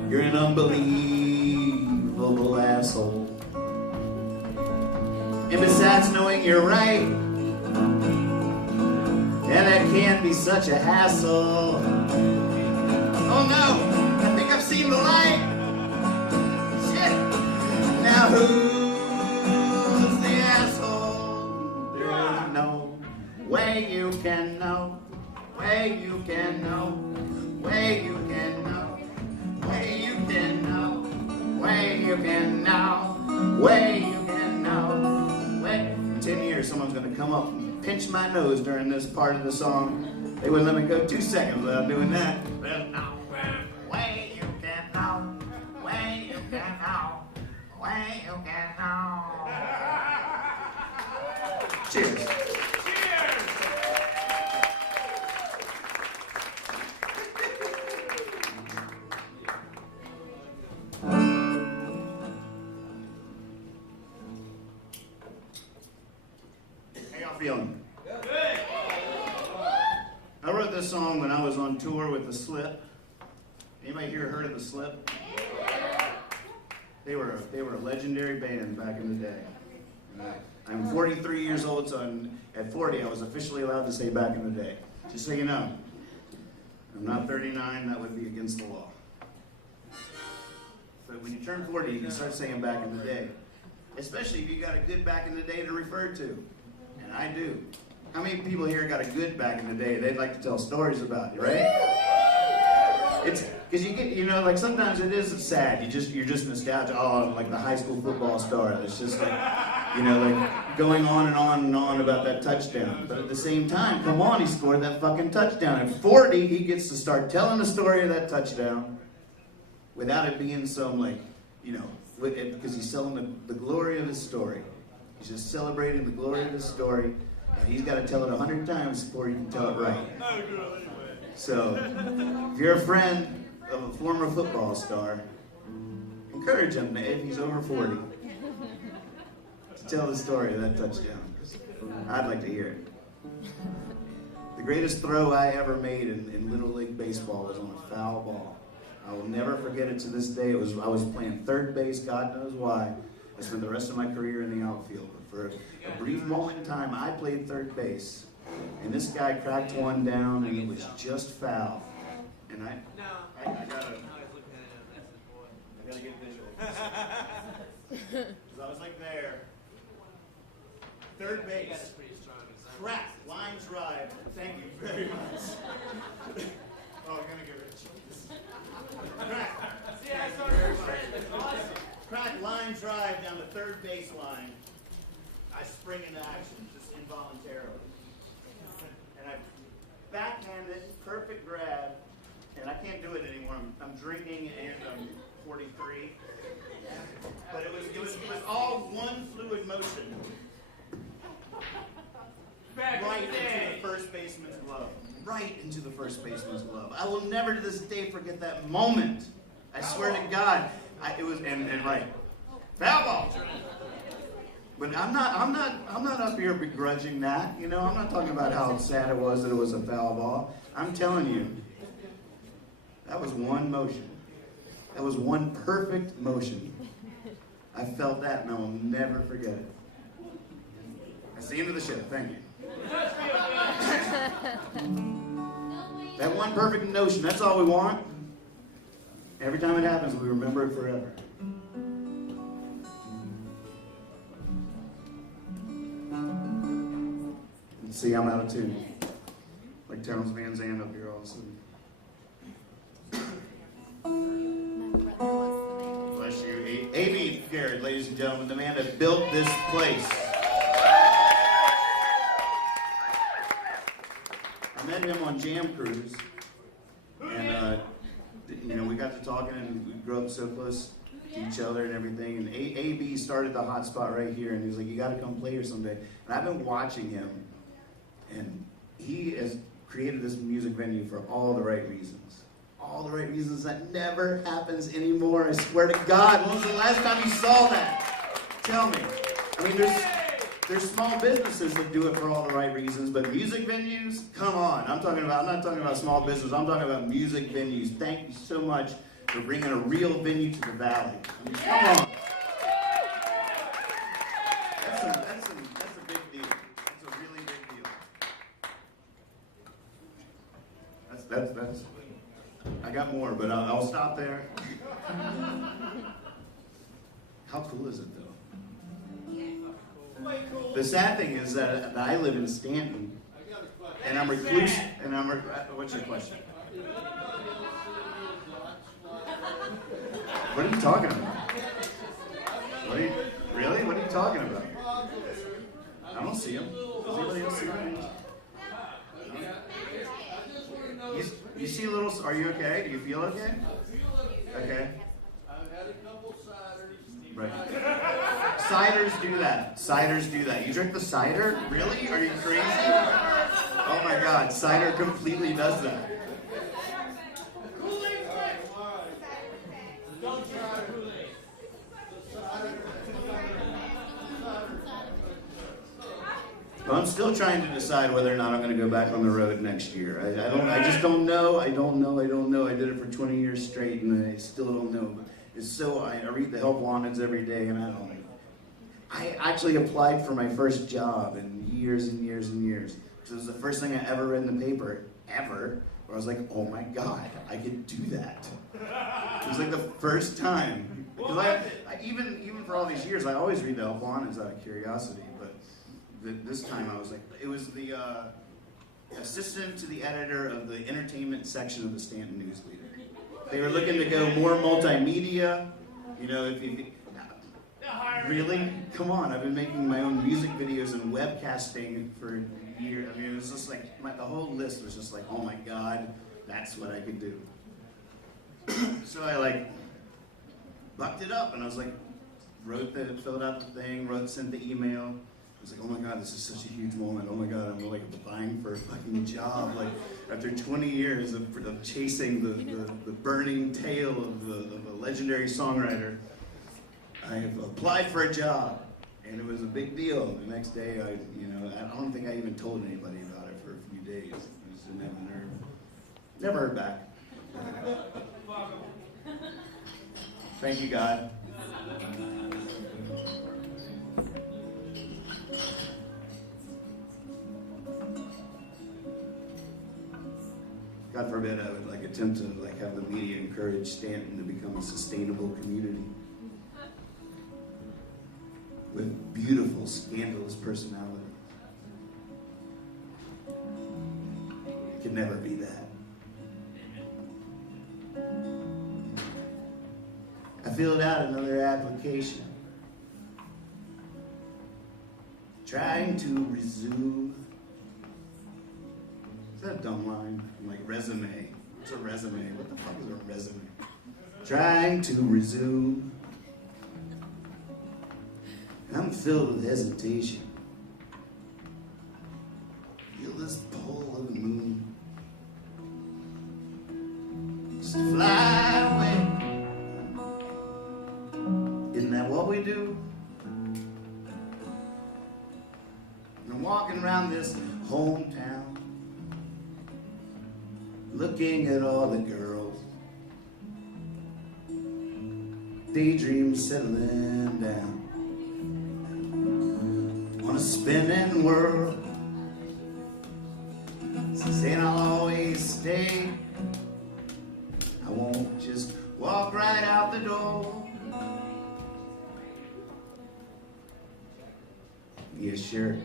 You're an unbelievable asshole. And besides knowing you're right, yeah, that can be such a hassle. Oh no, I think I've seen the light. Shit. Now who's the asshole? There's no way you can know. Way you can know. Way you can know. Way you can know. Way you can know. Way you can know. Way. In 10 years, someone's gonna come up and pinch my nose during this part of the song. They wouldn't let me go 2 seconds without doing that. There's no way you can know. Way you can know. Way you can know. Cheers. Feeling. I wrote this song when I was on tour with The Slip. Anybody here heard of The Slip? They were a legendary band back in the day. I'm 43 years old, so at 40 I was officially allowed to say back in the day. Just so you know. I'm not 39, that would be against the law. But when you turn 40, you can start saying back in the day. Especially if you got a good back in the day to refer to. And I do. How many people here got a good back in the day? They'd like to tell stories about it, right? It's because you get, like sometimes it is sad. You're just nostalgic. Oh, like the high school football star. It's just like, like going on and on and on about that touchdown. But at the same time, come on, he scored that fucking touchdown. At 40, he gets to start telling the story of that touchdown without it being some because he's telling the glory of his story. He's just celebrating the glory of his story, and he's got to tell it 100 times before he can tell it right. So, if you're a friend of a former football star, encourage him, if he's over 40, to tell the story of that touchdown. I'd like to hear it. The greatest throw I ever made in Little League Baseball was on a foul ball. I will never forget it to this day. I was playing third base, God knows why. I spent the rest of my career in the outfield. But for a brief moment in time, I played third base. And this guy cracked one down, and it was just foul. And I gotta get visual. Because I was like there. Third base. Crack. Line drive. Thank you very much. Oh, I'm gonna get rich. Crack. See, I saw your friend. That's awesome. Crack line drive down the third baseline. I spring into action, just involuntarily. And I backhand it, perfect grab, and I can't do it anymore. I'm drinking and I'm 43. But it was all one fluid motion. Right into the first baseman's glove. Right into the first baseman's glove. I will never to this day forget that moment. I swear to God. It was right. Foul ball. But I'm not up here begrudging that. I'm not talking about how sad it was that it was a foul ball. I'm telling you, that was one motion. That was one perfect motion. I felt that and I will never forget it. That's the end of the show. Thank you. That one perfect notion, that's all we want. Every time it happens, we remember it forever. See, I'm out of tune. Like Terrence Van Zandt up here all of a sudden. Bless you. A.B. Garrett, ladies and gentlemen, the man that built this place. I met him on Jam Cruise, and we got to talking, and we grew up so close to each other and everything. And A.B. started the hot spot right here, and he was like, "You got to come play here someday." And I've been watching him, and he has created this music venue for all the right reasons. All the right reasons that never happens anymore. I swear to God, when was the last time you saw that? Tell me. I mean, there's small businesses that do it for all the right reasons, but music venues, come on. I'm not talking about small business. I'm talking about music venues. Thank you so much for bringing a real venue to the Valley. I mean, come on. That's a big deal. That's a really big deal. That's. I got more, but I'll stop there. How cool is it, though? The sad thing is that I live in Stanton, and I'm recluse. What's your question? What are you talking about? Really? What are you talking about? I don't see him. Does anybody else see him? You see a little. Are you okay? Do you feel okay? Okay. I've had a couple ciders. Right. Ciders do that. You drink the cider? Really? Are you crazy? Oh my God, cider completely does that. Don't drink the Kool-Aid. But I'm still trying to decide whether or not I'm going to go back on the road next year. I just don't know. I don't know. I did it for 20 years straight, and I still don't know. But it's so, I read the help wanteds every day, and I don't know. I actually applied for my first job in years and years and years. It was the first thing I ever read in the paper, ever, where I was like, oh my God, I could do that. It was like the first time. Because I even for all these years, I always read the help wanteds out of curiosity, but this time I was like, it was the assistant to the editor of the entertainment section of the Stanton News Leader. They were looking to go more multimedia, you know, really? Come on, I've been making my own music videos and webcasting for years. I mean, it was just like, the whole list was just like, oh my God, that's what I could do. So I bucked it up, and I was like, filled out the thing, sent the email. I was like, oh my God, this is such a huge moment. Oh my God, I'm applying for a fucking job. After 20 years of chasing the burning tale of a legendary songwriter, I have applied for a job, and it was a big deal. The next day, I don't think I even told anybody about it for a few days. I just didn't have the nerve. Never heard back. Thank you, God. God forbid I would attempt to have the media encourage Stanton to become a sustainable community with beautiful, scandalous personality. It could never be that. I filled out another application, trying to resume. Is that a dumb line? I'm like, resume. What's a resume? What the fuck is a resume? Trying to resume. And I'm filled with hesitation. Feel this pull of the moon. Just fly away. Isn't that what we do? I'm walking around this hometown, looking at all the girls, daydreams settling down on a spinning world, saying I'll always stay. I won't just walk right out the door. Yeah, sure.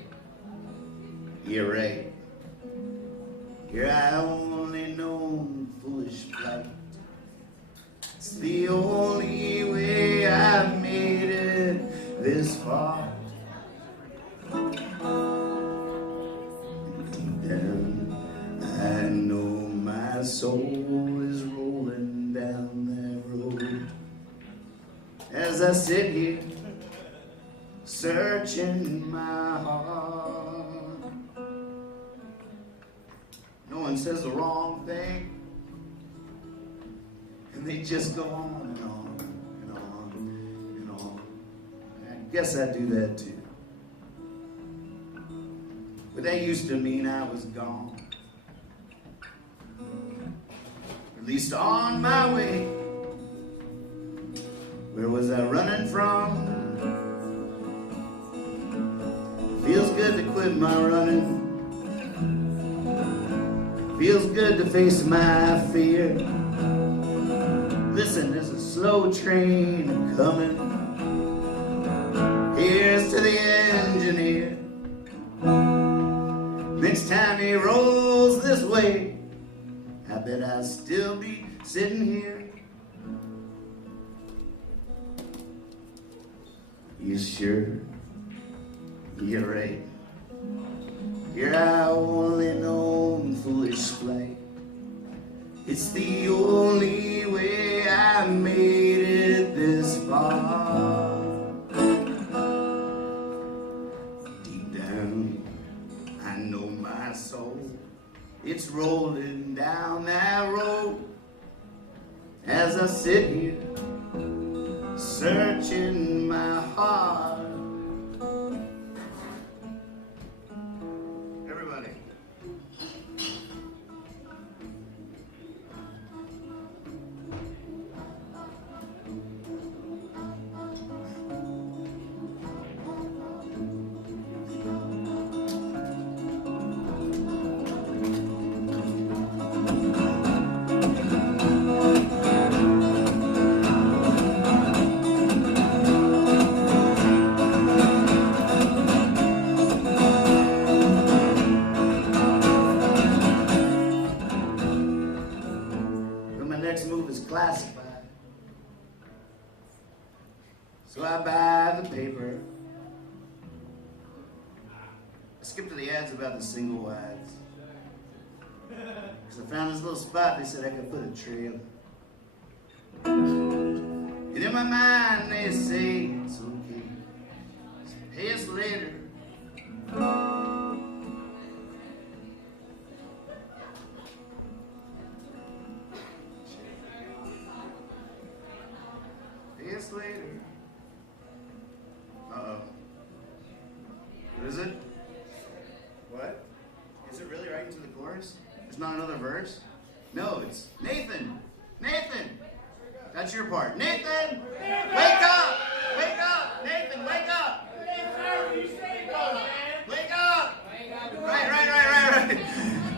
You're right. Here I only know foolish flight. It's the only way I've made it this far. And I know my soul is rolling down that road as I sit here searching my heart. No one says the wrong thing, and they just go on and on and on and on. And guess I do that too. But that used to mean I was gone. At least on my way. Where was I running from? Feels good to quit my running. Feels good to face my fear. Listen, there's a slow train coming. Here's to the engineer. Next time he rolls this way, I bet I'll still be sitting here. You sure? You're right. Here I only known foolish flight. It's the only way I made it this far. Deep down, I know my soul. It's rolling down that road as I sit here searching my heart. Everybody. Classified. So I buy the paper. I skip to the ads about the single wides. Because I found this little spot, they said I could put a trailer. And in my mind they say it's okay. So pay us later. Years later. Uh-oh. What is it? What? Is it really right into the chorus? There's not another verse? No, it's Nathan! Nathan! That's your part. Nathan! Wake up! Wake up! Nathan, wake up! Wake up! Right.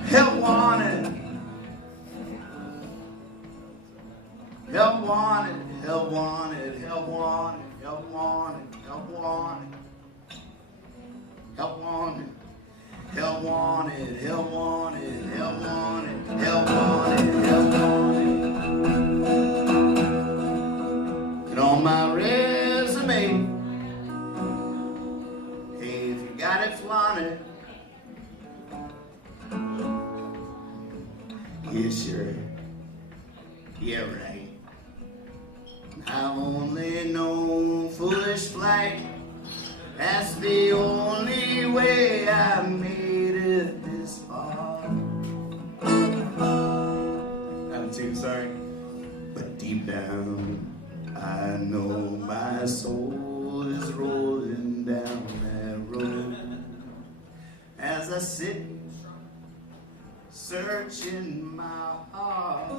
Help wanted. Help wanted. Help wanted, help wanted, help wanted, help wanted, help wanted, help wanted, help wanted, help wanted, help wanted, help wanted. And on my resume, hey, if you got it, flaunt it. Yeah, sure. Yeah, right. I've only known foolish flight. That's the only way I made it this far. Out of tune, sorry. But deep down, I know my soul is rolling down that road as I sit searching my heart.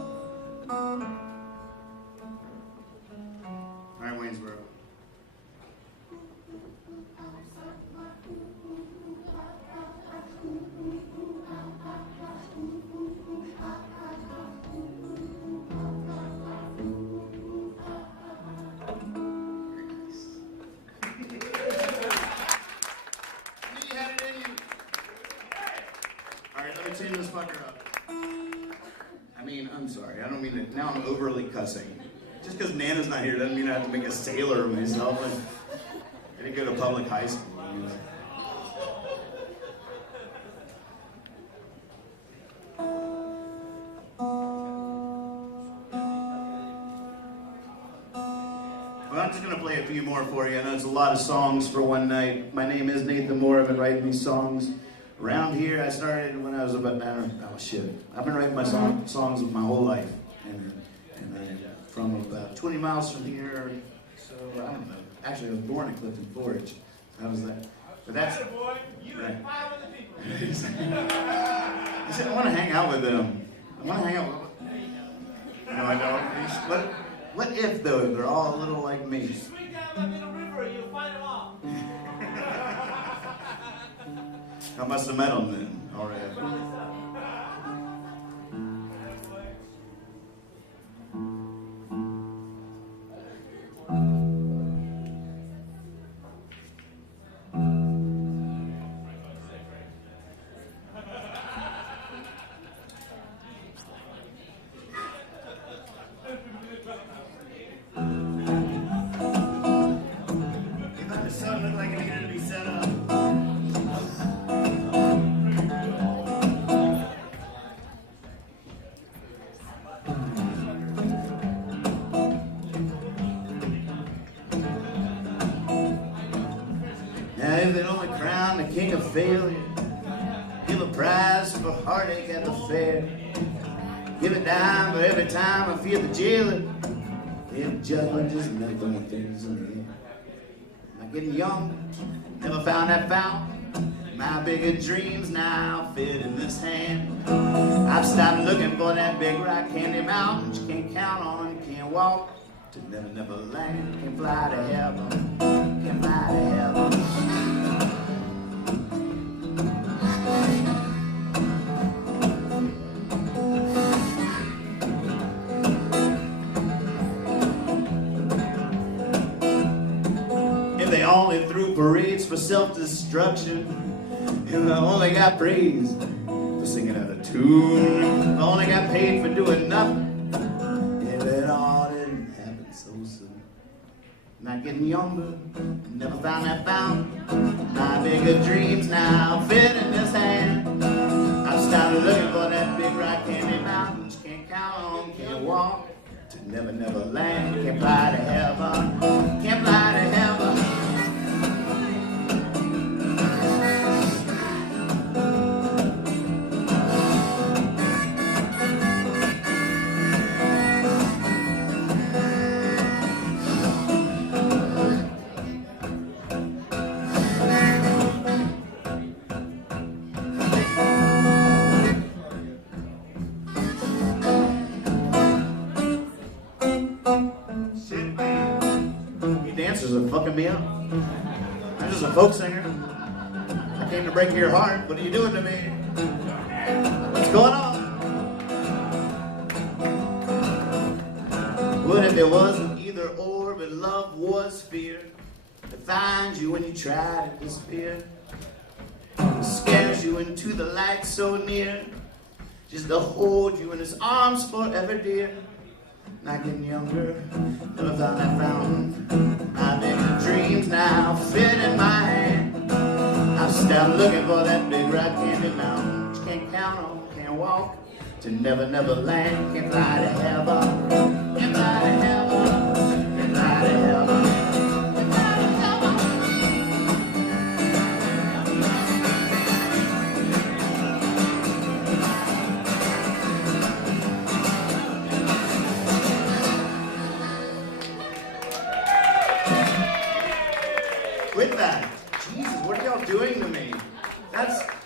All right, Waynesboro. All right, let me tune this fucker up. I mean, I'm sorry. I don't mean to. Now I'm overly cussing. Just because Nana's not here doesn't mean I have to make a sailor of myself. I didn't go to public high school. You know. Well, I'm just going to play a few more for you. I know it's a lot of songs for one night. My name is Nathan Moore. I've been writing these songs around here. I started when I was about, I've been writing my songs my whole life. And from about 20 miles from here, so I don't know. Actually, I was born in Clifton Forge. I was like, but that's. Boy, you Right. and 5 other people. He said, I want to hang out with them. I want to hang out with. No, I don't. What if though they're all a little like me? Swing down that little river and you'll find them all. I must have met them then already. The sun looked like it needed to be set up. Now if they'd only crown the king of failure, give a prize for heartache at the fair, give a dime for every time I feel the jailer, if judgment just meant throwing things in the air. I'm getting young, never found that fountain. My bigger dreams now fit in this hand. I've stopped looking for that big rock candy mountain you can't count on, you can't walk to never, never land. Can't fly to heaven, can't fly to heaven. If they only threw parades for self-destruction, if I only got praised for singing out of tune, if I only got paid for doing nothing, if it all didn't happen so soon. Not getting younger, never found that fountain. My bigger dreams now fit in this hand. I've started looking for that big rock candy mountain you can't count on, can't walk to never, never land. Can't fly to heaven, can't fly to heaven. Shit, man. You dancers are fucking me up. I'm just a folk singer. I came to break your heart. What are you doing to me? What's going on? What if there wasn't either or, but love was fear? It finds you when you try to disappear. It scares you into the light so near, just to hold you in his arms forever, dear. Not getting younger, never found that fountain. My big dreams now fit in my hand. I've stopped looking for that big rock candy mountain you can't count on, can't walk to never, never land. Can't fly to heaven, can't fly to heaven, can't fly to heaven. Quit that. Jesus, what are y'all doing to me?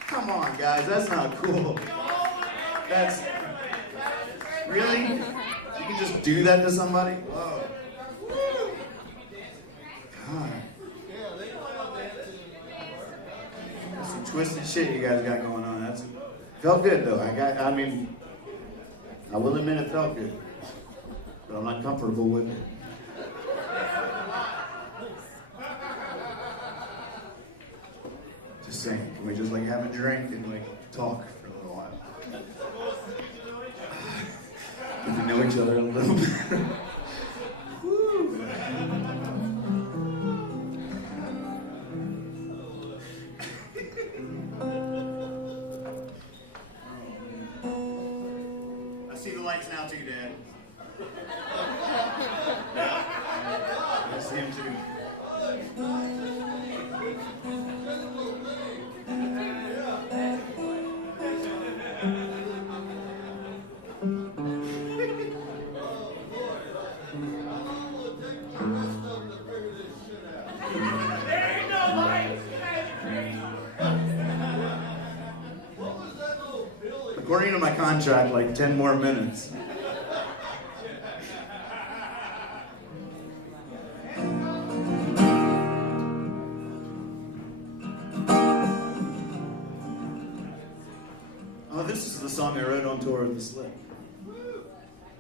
Come on guys, that's not cool. That's, really? You can just do that to somebody? Whoa. God. That's some twisted shit you guys got going on. Felt good though. I will admit it felt good. But I'm not comfortable with it. Just saying, can we just like have a drink and like talk for a little while? Get to know each other a little bit. Woo. I see the lights now too, Dad. I see him too. According to my contract, like 10 more minutes. Oh, this is the song I wrote on tour with the Slip.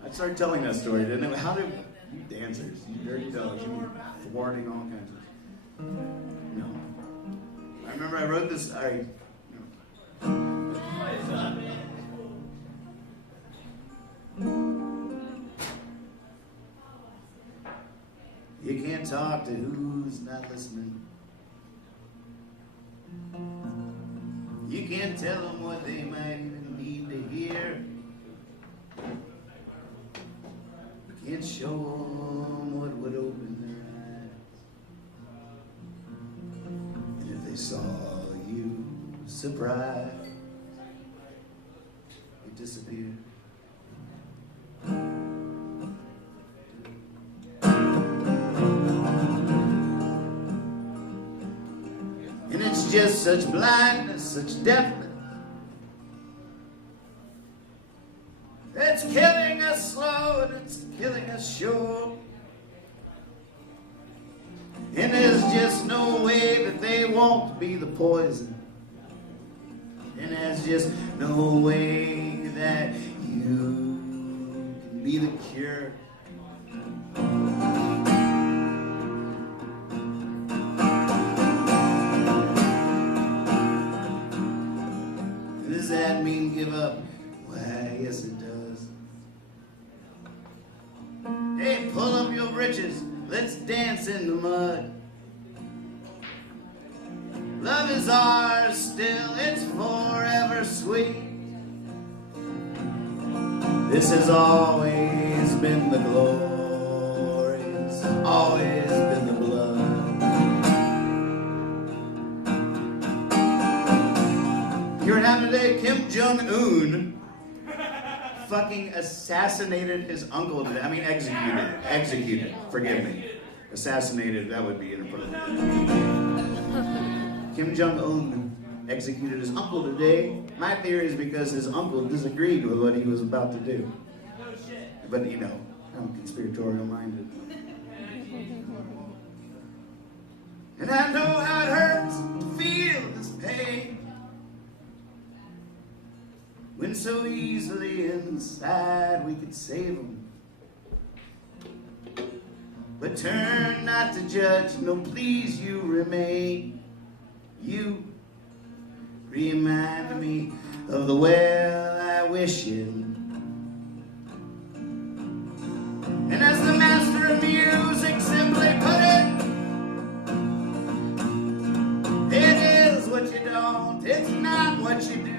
I started telling that story, didn't I? How did you dancers, you dirty dogs, you thwarting all kinds of... No. I remember I wrote this, You can't talk to who's not listening. You can't tell them what they might even need to hear. You can't show them what would open their eyes. And if they saw you surprised, you disappeared. And it's just such blindness, such deafness. It's killing us slow and it's killing us sure. And there's just no way that they won't be the poison. And there's just no way that you can be the cure. Does that mean give up? Why, yes it does. Hey, pull up your britches. Let's dance in the mud. Love is ours still. It's forever sweet. This has always been the glory. It's always been the blood. Here in town today, Kim Jong-un fucking assassinated his uncle today. I mean, executed. Forgive me. Assassinated, that would be inappropriate. Kim Jong-un executed his uncle today. My theory is because his uncle disagreed with what he was about to do. But, you know, I'm conspiratorial minded. And I know how it hurts to feel this pain, when so easily inside we could save them. But turn not to judge, no please you remain. You remind me of the well I wish in. And as the master of music simply put it, it is what you don't, it's not what you do.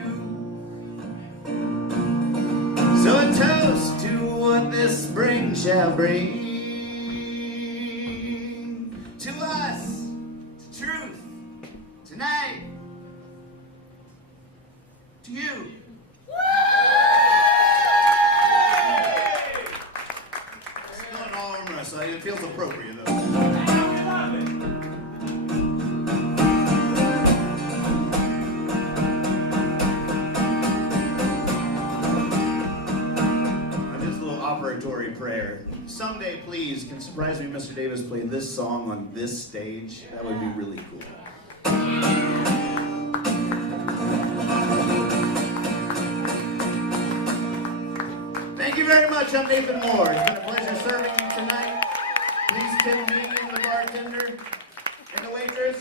So a toast to what this spring shall bring to us, to truth, tonight, to you. Still an all armor, so it feels appropriate though. Prayer. Someday, please, can Surprise Me, Mr. Davis play this song on this stage? That would be really cool. Thank you very much. I'm Nathan Moore. It's been a pleasure serving you tonight. Please tip me, the bartender, and the waitress.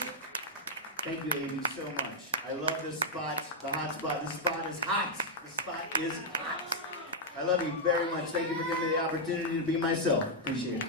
Thank you, Amy, so much. I love this spot, the hot spot. This spot is hot. This spot is hot. I love you very much. Thank you for giving me the opportunity to be myself. Appreciate it.